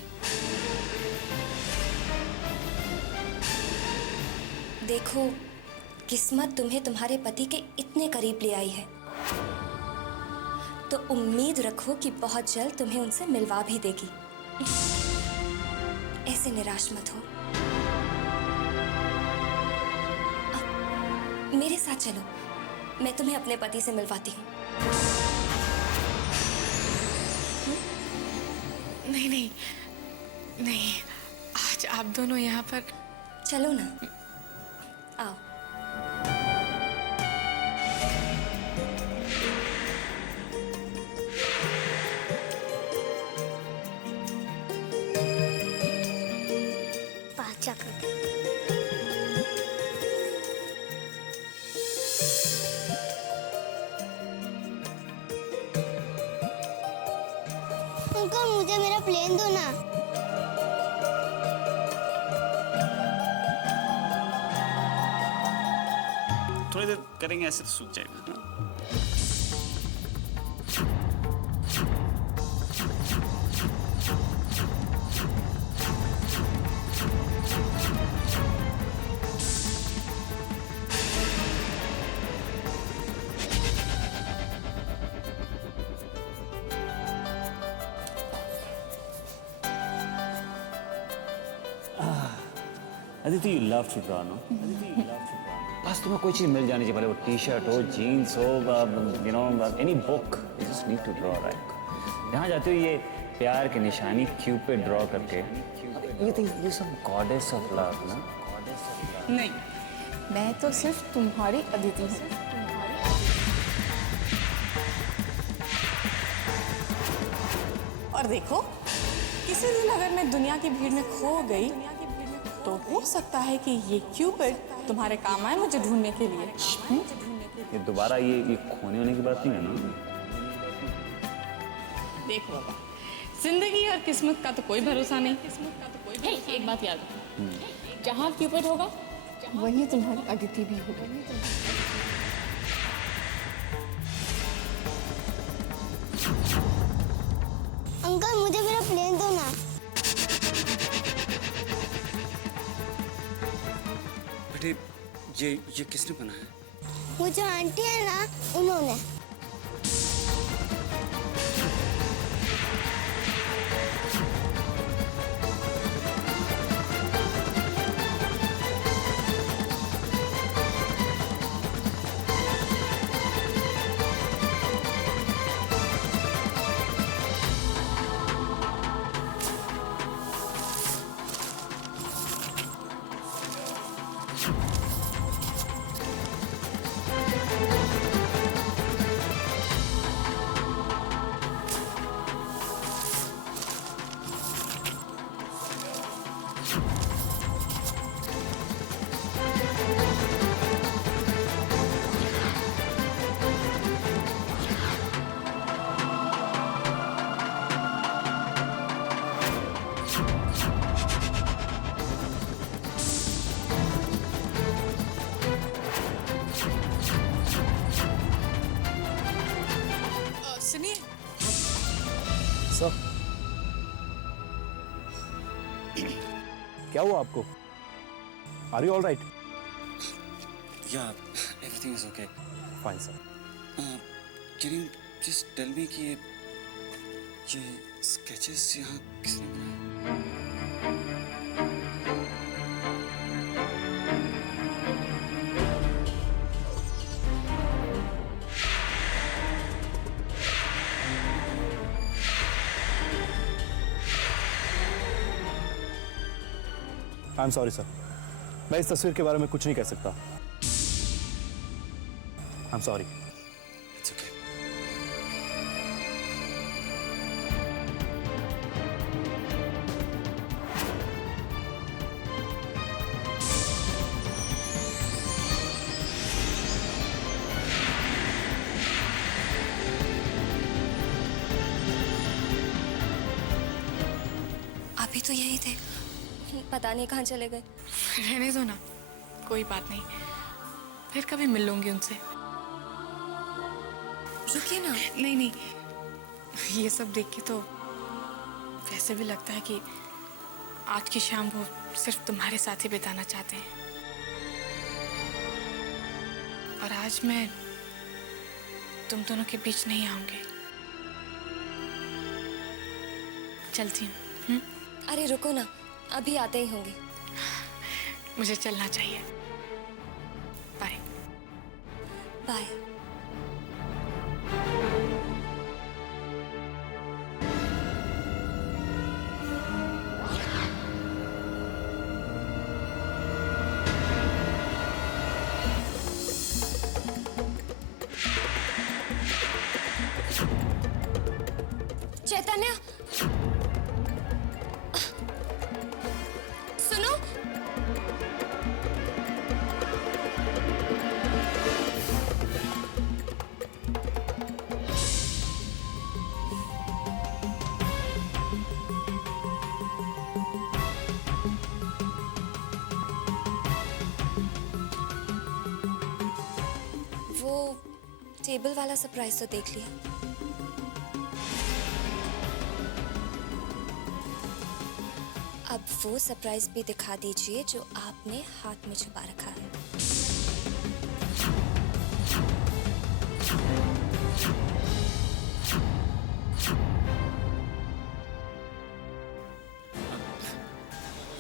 देखो, किस्मत तुम्हें तुम्हारे पति के इतने करीब ले आई है, तो उम्मीद रखो कि बहुत जल्द तुम्हें उनसे मिलवा भी देगी। ऐसे निराश मत हो। मेरे साथ चलो, मैं तुम्हें अपने पति से मिलवाती हूँ। नहीं नहीं नहीं, आज आप दोनों यहाँ पर। चलो ना, आओ। अंकल, मुझे मेरा प्लेन दो ना। थोड़ी देर करेंगे, ऐसे तो सूख जाएगा। हाँ? Aditi, you love to draw, no? बस तुम्हें कोई चीज मिल जानी चाहिए, भले वो टी शर्ट हो, जीन्स हो, you know, any book, you just need to draw, right? जहाँ जाते हो ये प्यार की निशानी क्यूपिड ड्रॉ करके, ये सब गॉडेस ऑफ लव ना? नहीं, मैं तो सिर्फ तुम्हारी अदिति हूँ। और देखो, किसी दिन अगर मैं दुनिया की भीड़ में खो गई तो हो सकता है कि ये क्यूपिड तुम्हारे काम आए मुझे ढूंढने के लिए। ये दोबारा ये खोने होने की बात नहीं है ना? देखो बाबा, जिंदगी और किस्मत का तो कोई भरोसा नहीं। हे, एक बात याद रखो, जहाँ क्यूपिड होगा वहीं तुम्हारी अदिति भी होगी। अंकल मुझे मेरा प्लेन दो ना। बेटे ये किसने बनाया? वो जो आंटी है ना, उन्होंने। सुनिए, सर क्या हुआ आपको? Are you all right? Yeah, everything is okay. Fine sir. Can you just tell me कि ये sketches यहाँ किसने बनाए? आई एम सॉरी सर, मैं इस तस्वीर के बारे में कुछ नहीं कह सकता। I am sorry. It's okay. अभी तो यही थे, पता नहीं कहाँ चले गए। रहने दो ना, कोई बात नहीं, फिर कभी मिल लूंगी उनसे। रुकिए ना। नहीं नहीं, ये सब देख के तो वैसे भी लगता है कि आज की शाम वो सिर्फ तुम्हारे साथ ही बिताना चाहते हैं। और आज मैं तुम दोनों के बीच नहीं आऊंगी। चलती हूँ। अरे रुको ना, अभी आते ही होंगे। मुझे चलना चाहिए। बाय। बाय। चैतन्य, सुनो। वो टेबल वाला सरप्राइज तो देख लिया। अब वो सरप्राइज भी दिखा दीजिए जो आपने हाथ में छुपा रखा है।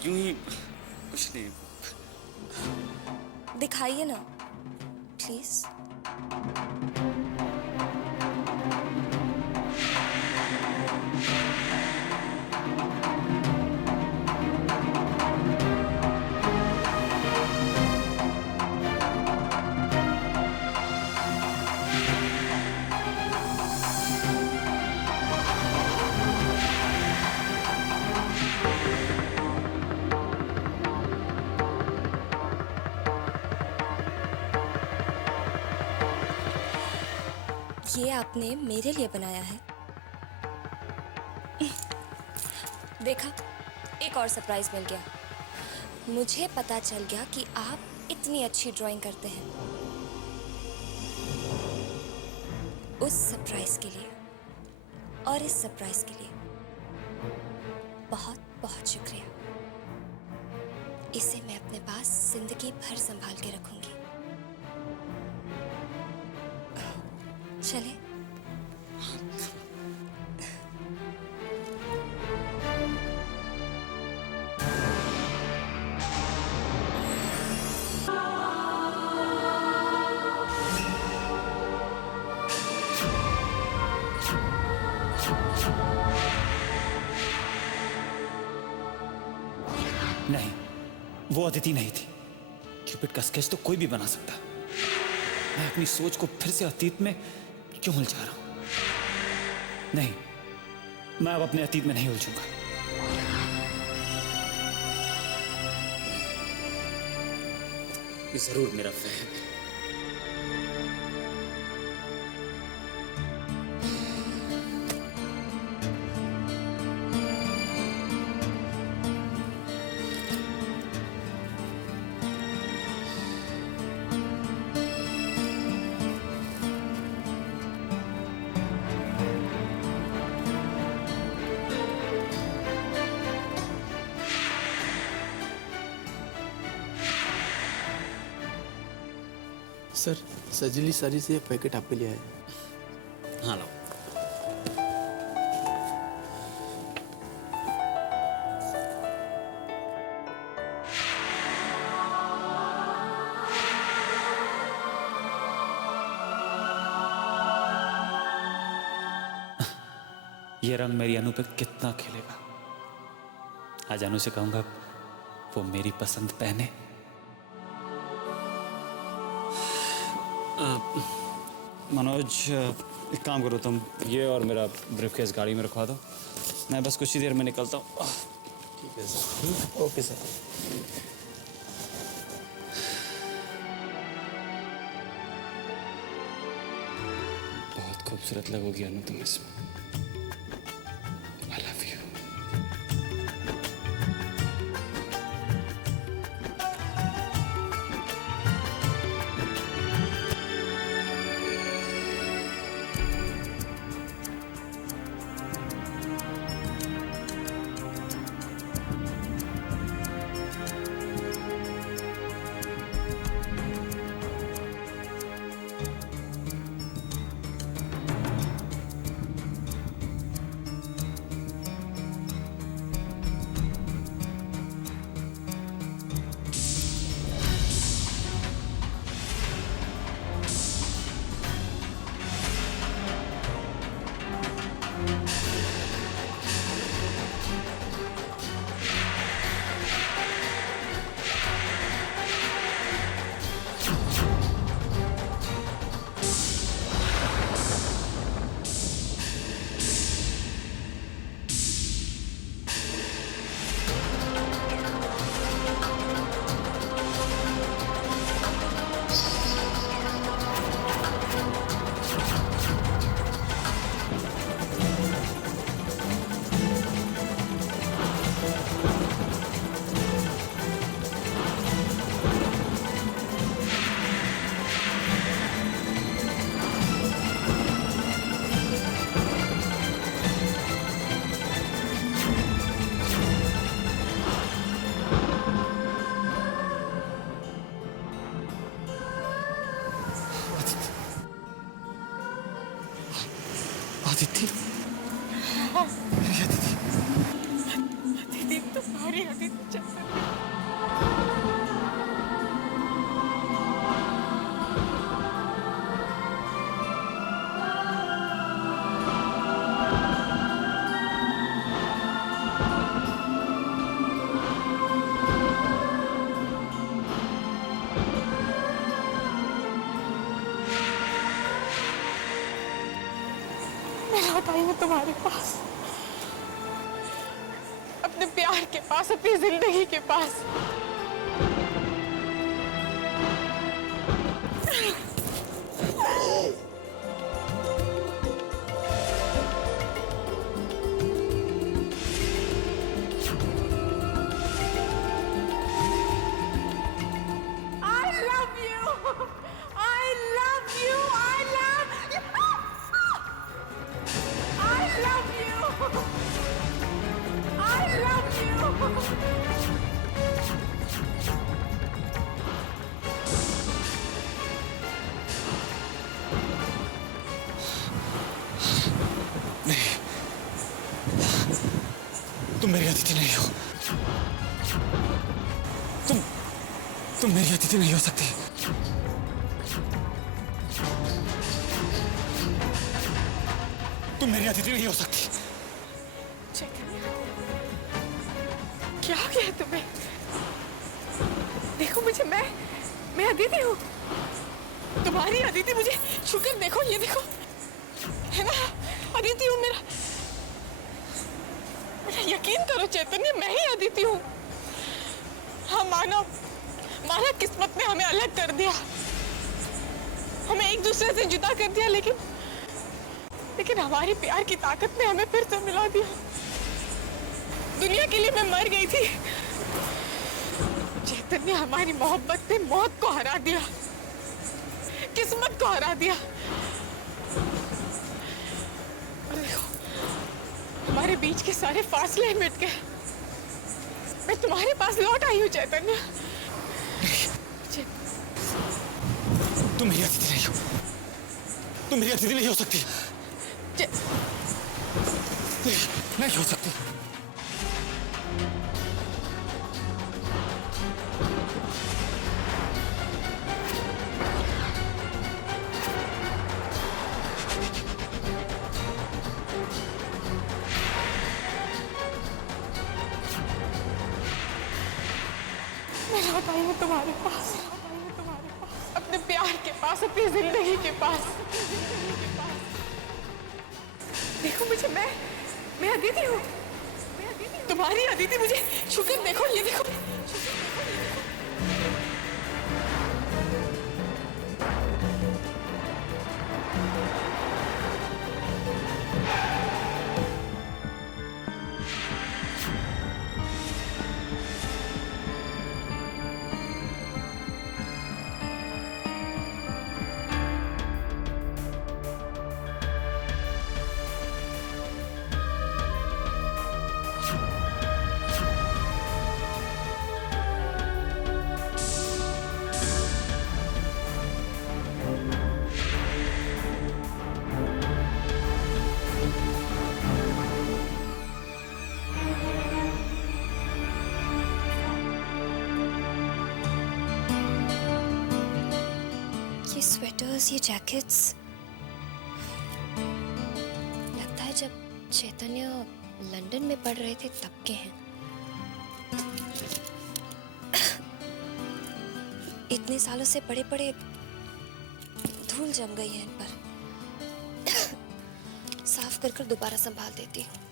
यूं ही कुछ नहीं। दिखाइए ना प्लीज। ये आपने मेरे लिए बनाया है? देखा, एक और सरप्राइज मिल गया। मुझे पता चल गया कि आप इतनी अच्छी ड्राइंग करते हैं। उस सरप्राइज के लिए और इस सरप्राइज के लिए बहुत बहुत शुक्रिया। इसे मैं अपने पास जिंदगी भर संभाल के रखूंगी। चले। नहीं, वो अदिति नहीं थी। क्यूपिड का स्केच तो कोई भी बना सकता। मैं अपनी सोच को फिर से अतीत में क्यों उलझा रहा हूं? नहीं, मैं अब अपने अतीत में नहीं उलझूंगा। ये जरूर मेरा वहम है। सर, सजली साड़ी से एक पैकेट आपके लिए है। हाँ लाओ। ये रंग मेरी अनु पे कितना खिलेगा। आज अनु से कहूंगा वो मेरी पसंद पहने। मनोज, एक काम करो, तुम ये और मेरा ब्रीफकेस गाड़ी में रखवा दो। मैं बस कुछ ही देर में निकलता हूँ। ठीक है सर। Okay sir. बहुत खूबसूरत लगोगी अनु तुम इसमें। I love you. अदिति, दीदी तुम्हारी अदिति लौट आई हूँ तुम्हारे पास, अपने प्यार के पास, अपनी जिंदगी के पास। मेरी अतिथि नहीं हो। तुम मेरी अतिथि नहीं हो सकती। तुम मेरी अतिथि नहीं हो सकती। क्या हो गया तुम्हें? देखो मुझे, मैं अदिति हूँ, तुम्हारी अदिति। मुझे छूकर देखो, ये देखो, है ना, अदिति हूँ। मेरा यकीन करो चैतन्य, मैं ही अदिति हूँ। हाँ, माना किस्मत ने हमें अलग कर दिया, हमें एक दूसरे से जुदा कर दिया, लेकिन हमारी प्यार की ताकत ने हमें फिर से मिला दिया। दुनिया के लिए मैं मर गई थी, चैतन्य हमारी मोहब्बत ने मौत को हरा दिया, किस्मत को हरा दिया। और देखो, हमारे बीच के सारे फासले मिट गए। मैं तुम्हारे पास लौट आई हूँ चैतन्य। तुम मेरी अतिथि नहीं हो। तुम मेरी अतिथि नहीं हो सकती। नहीं हो सकती। मैं लौट आई हूँ तुम्हारे पास, अपने प्यार के पास, अपनी जिंदगी के पास। देखो मुझे, मैं अदिति हूँ, तुम्हारी अदिति। मुझे छूकर देखो, ये देखो। ये स्वेटर्स, ये जैकेट्स, लगता है जब चैतन्य लंदन में पढ़ रहे थे तब के हैं। इतने सालों से पड़े पड़े धूल जम गई है इन पर। साफ कर कर दोबारा संभाल देती हूँ।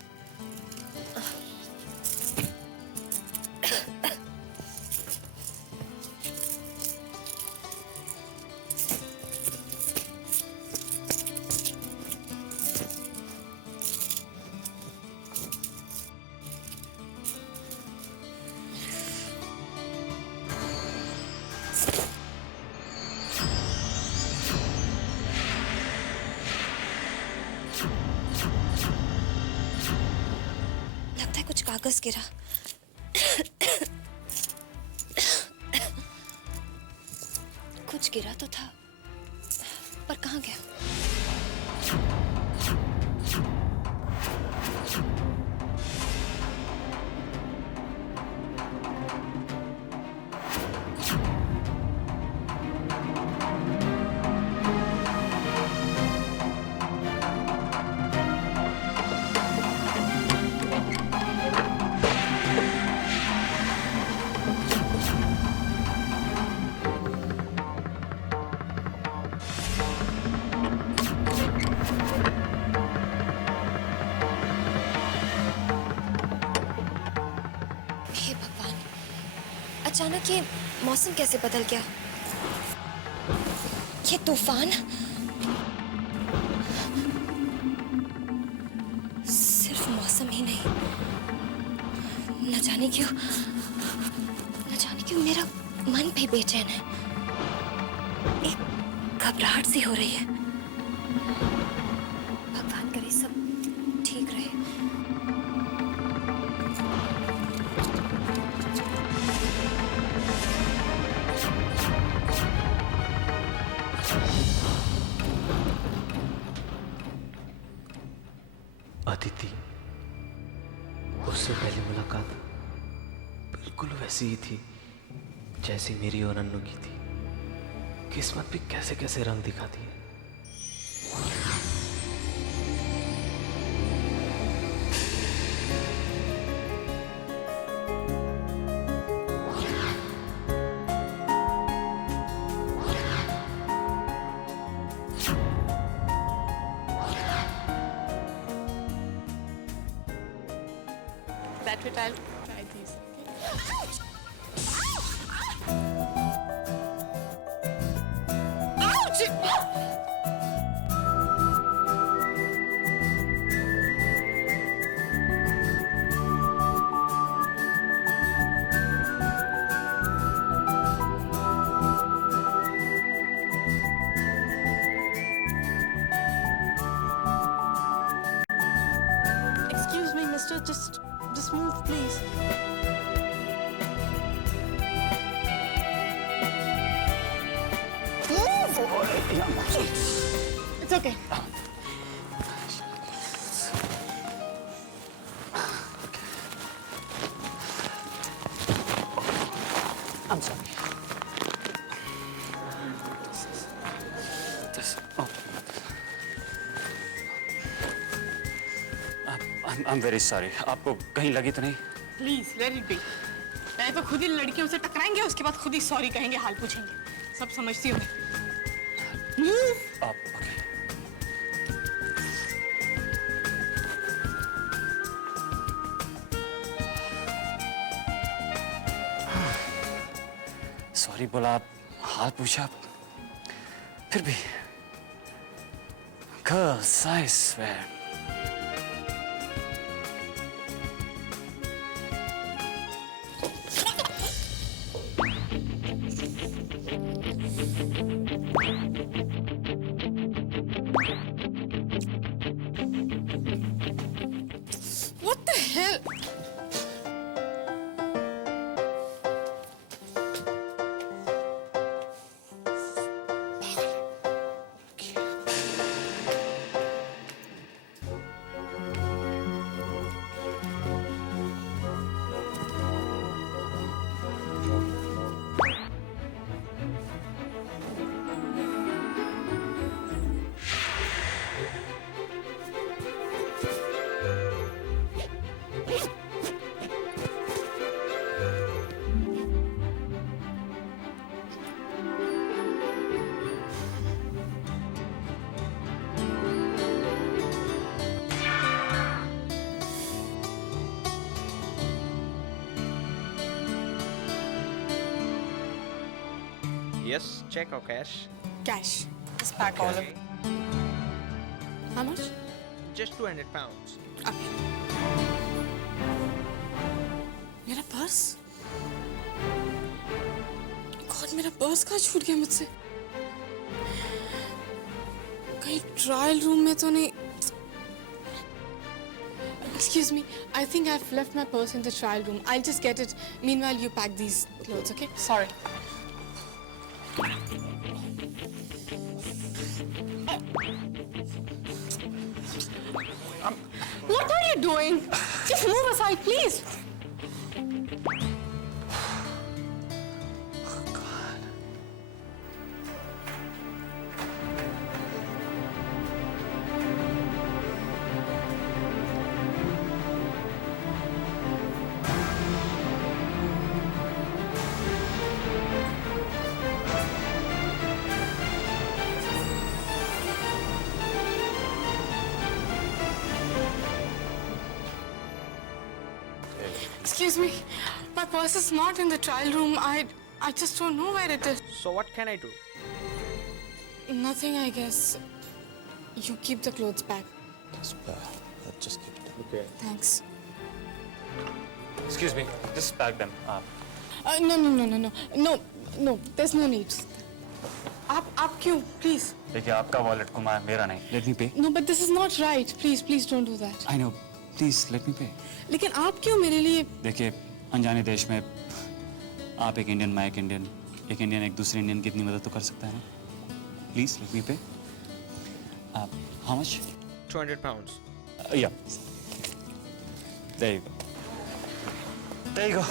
कागज गिरा। कुछ गिरा तो था, पर कहाँ गया? अचानक ये मौसम कैसे बदल गया? ये तूफान सिर्फ मौसम ही नहीं, न जाने क्यों मेरा मन भी बेचैन है। एक घबराहट सी हो रही है। भगवान करे सब ठीक रहे। अदिति, उससे पहली मुलाकात बिल्कुल वैसी ही थी जैसी मेरी और अन्नू की थी। किस्मत भी कैसे कैसे रंग दिखाती है। That way, I'll try these. Excuse me, mister, just move, please. It's okay. I'm sorry. I'm very sorry. आपको कहीं लगी तो नहीं? Please, let it be. पहले तो खुद ही लड़कियों से टकराएंगे, उसके बाद खुद ही सॉरी कहेंगे, हाल पूछेंगे। सब समझती हूँ मैं। Move. सॉरी बोला, हाथ पूछा, फिर भी Girls, I swear. What the hell? Yes, check or cash? Cash. Just pack all of it. How much? Just 200 pounds. Okay. मेरा पर्स? गॉड, मेरा पर्स कहाँ छूट गया मुझसे? कहीं ट्रायल रूम में तो नहीं? Excuse me, I think I've left my purse in the trial room. I'll just get it. Meanwhile, you pack these clothes, okay? Sorry. What are you doing? Just move aside, please. Excuse me, my purse is not in the trial room. I just don't know where it is. So what can I do? Nothing, I guess. You keep the clothes back. Just keep it. Okay. Thanks. Excuse me, just pack them. No. There's no need. आप क्यों? Please. देखिए, आपका wallet गुमा है, मेरा नहीं. Let me pay. No, but this is not right. Please don't do that. I know. Please let me pay. लेकिन आप क्यों मेरे लिए? देखिए, अनजाने देश में आप एक इंडियन, मैं एक इंडियन, एक इंडियन एक दूसरे इंडियन की इतनी मदद तो कर सकता है ना? Please let me pay. How much? 200 pounds. Yeah. There you go. There you go.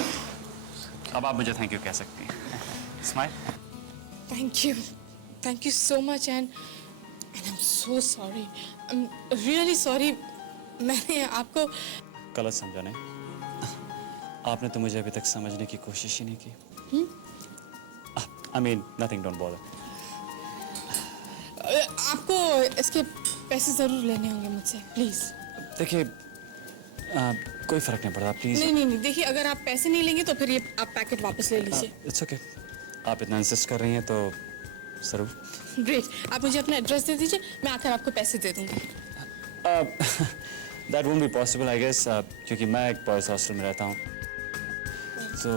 अब आप मुझे थैंक यू कह सकती हैं। Smile. Thank you so much and I am so sorry, I am really sorry. मैंने आपको गलत समझा नहीं। आपने तो मुझे अभी तक समझने की कोशिश ही नहीं की। I mean, nothing, don't bother. आपको इसके पैसे जरूर लेने होंगे मुझसे, प्लीज। देखिए कोई फर्क नहीं पड़ता, प्लीज। नहीं, देखिए अगर आप पैसे नहीं लेंगे तो फिर ये आप पैकेट वापस ले लीजिए। इट्स ओके, आप इतना इंसिस्ट कर रही हैं तो जरूर। ग्रेट, आप मुझे अपना एड्रेस दे दीजिए, मैं आकर आपको पैसे दे दूंगी। That won't be possible I guess, क्योंकि मैं एक बॉयज हॉस्टल में रहता हूँ। तो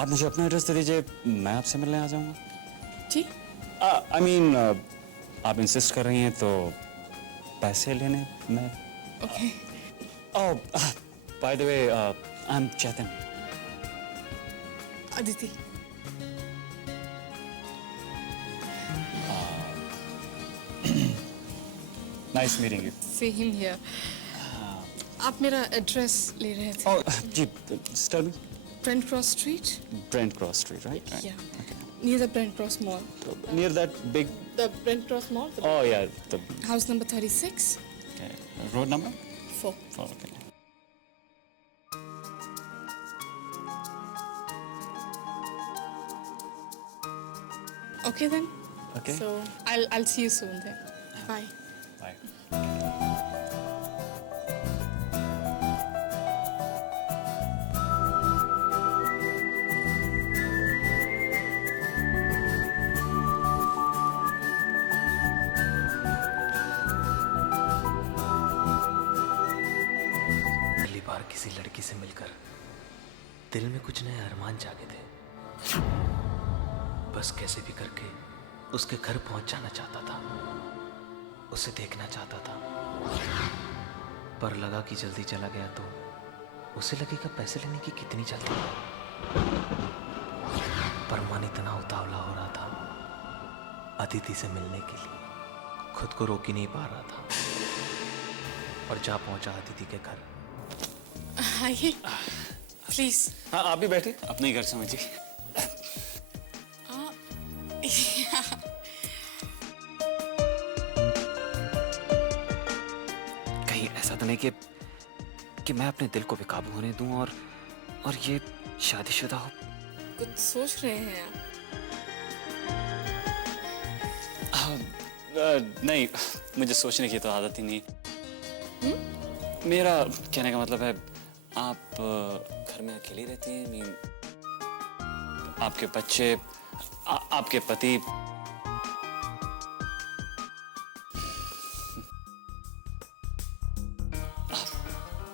आप मुझे अपना एड्रेस दे दीजिए, मैं आपसे मिलने आ जाऊँगा। जी। आई मीन आप इंसिस्ट कर रही हैं तो पैसे लेने मैं। Okay. Oh by the way I am Chetan. Aditi. Nice meeting you. Same here. आप मेरा एड्रेस ले रहे थे? ओह जी, tell me. Brent Cross Street? Brent Cross Street, right? Yeah. Okay. Near the Brent Cross Mall. Near that big... The Brent Cross Mall? Oh, yeah. The... House number 36. Okay. Road number? 4. 4, okay. Okay then. Okay. So, I'll see you soon then. Bye. Bye. किसी लड़की से मिलकर दिल में कुछ नए अरमान जागे थे। बस कैसे भी करके उसके घर पहुंच जाना चाहता था, उसे देखना चाहता था। पर लगा कि जल्दी चला गया तो उसे लगेगा पैसे लेने की कितनी जल्दी है। पर मन इतना उतावला हो रहा था अदिति से मिलने के लिए, खुद को रोक ही नहीं पा रहा था और जा पहुंचा अदिति के घर। आइए प्लीज। हाँ आप भी बैठिए, अपने ही घर समझिए। कहीं ऐसा तो नहीं कि मैं अपने दिल को बेकाबू होने दूं और ये शादीशुदा हो। कुछ सोच रहे हैं आप? नहीं, मुझे सोचने की तो आदत ही नहीं। मेरा कहने का मतलब है आप घर में अकेली रहती हैं? मीन आपके बच्चे, आपके पति?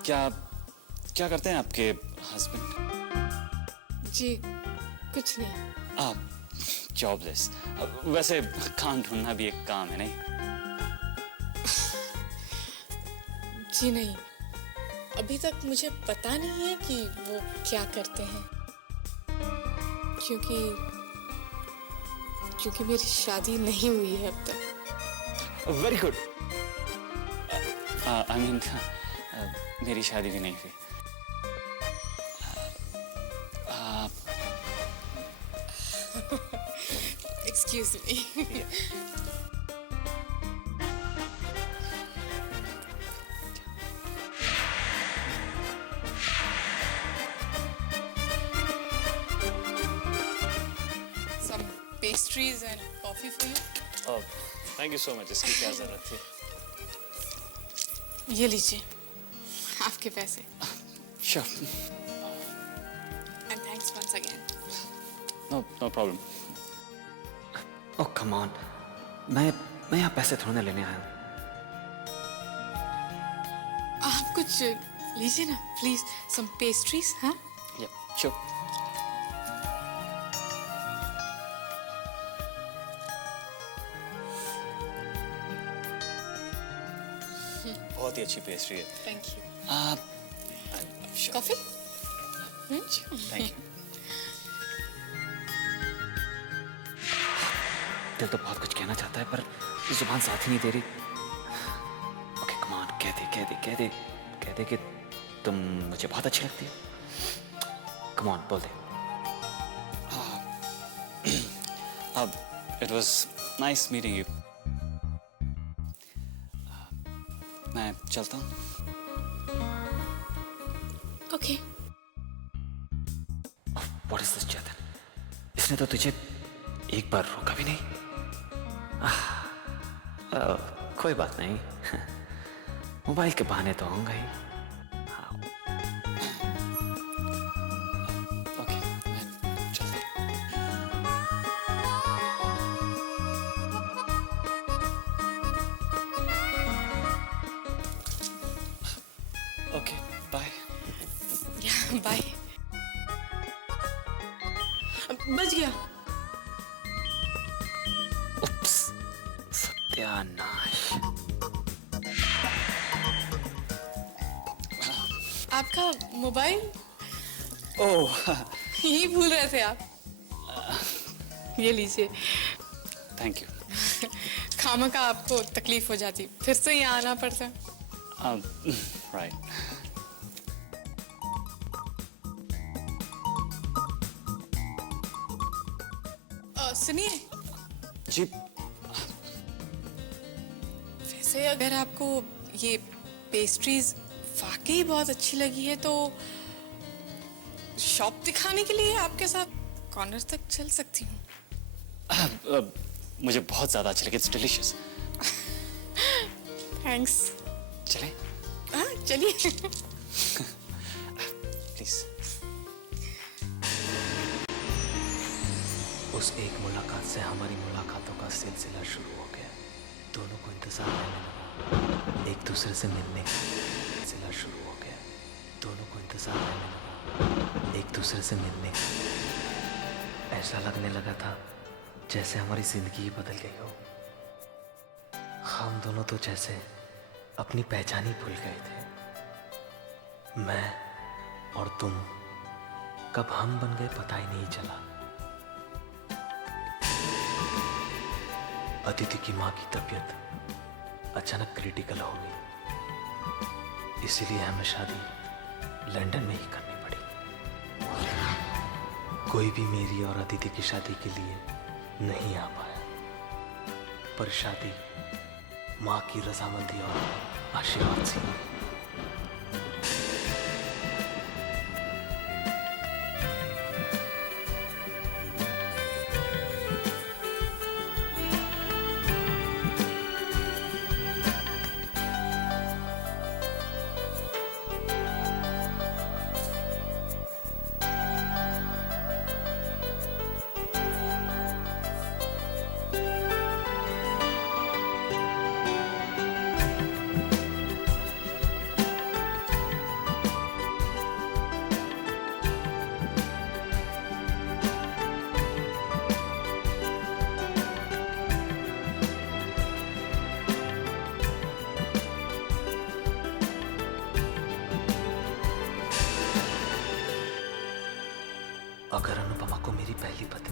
क्या करते हैं आपके हस्बैंड? जी कुछ नहीं। आप जॉबलेस? वैसे काम ढूंढना भी एक काम है नहीं? जी नहीं, अभी तक मुझे पता नहीं है कि वो क्या करते हैं, क्योंकि मेरी शादी नहीं हुई है अब तक। Very good. आई मीन मेरी शादी भी नहीं हुई। Excuse me. Pastries and coffee for you. Oh, thank you so much. इसकी क्या जरूरत थी? ये लीजिए आपके पैसे। Sure. And thanks once again. No problem. Oh come on. मैं यहाँ पैसे थोड़ा लेने आया हूँ। आप कुछ लीजिए ना प्लीज, some pastries, हाँ? Yeah, sure. बहुत ही अच्छी पेस्ट्री है। Thank you. sure. Coffee? Thank you. दिल तो बहुत कुछ कहना चाहता है पर जुबान साथ ही नहीं दे रही। Okay, come on, कह दे कि तुम मुझे बहुत अच्छी लगती हो। कम ऑन बोल दे। अब it was nice meeting you. मैं चलता हूँ। ओके। व्हाट इज दिस चेतन? इसने तो तुझे एक बार रोका भी नहीं। कोई बात नहीं, मोबाइल के बहाने तो होंगे ही। ओके, मैं चलता हूँ। Okay, bye. बाय। बच गया। उप्स, सत्यानाश। आपका मोबाइल? ओह, यही भूल रहे थे आप। ये लीजिए। Thank you. खामा का आपको तकलीफ हो जाती, फिर से यहाँ आना पड़ता। राइट। सुनिए जी। वैसे अगर आपको ये पेस्ट्रीज वाकई बहुत अच्छी लगी है तो शॉप दिखाने के लिए आपके साथ कॉर्नर तक चल सकती हूँ। मुझे बहुत ज्यादा अच्छी लगी। It's delicious. थैंक्स। चलें? हाँ चलिए। प्लीज। उस एक मुलाकात से हमारी मुलाकातों का सिलसिला शुरू हो गया। दोनों को इंतजार रहने लगा, एक दूसरे से मिलने का सिलसिला शुरू हो गया। दोनों को इंतजार रहने लगा, एक दूसरे से मिलने का। ऐसा लगने लगा था जैसे हमारी जिंदगी ही बदल गई हो। हम दोनों तो जैसे अपनी पहचान ही भूल गए थे। मैं और तुम कब हम बन गए पता ही नहीं चला। अदिति की माँ की तबीयत अचानक क्रिटिकल हो गई, इसीलिए हमें शादी लंदन में ही करनी पड़ी। कोई भी मेरी और अदिति की शादी के लिए नहीं आ पाया, पर शादी माँ की रजामंदी और आशीर्वाद से हुई। अगर अनुपमा को मेरी पहली पत्नी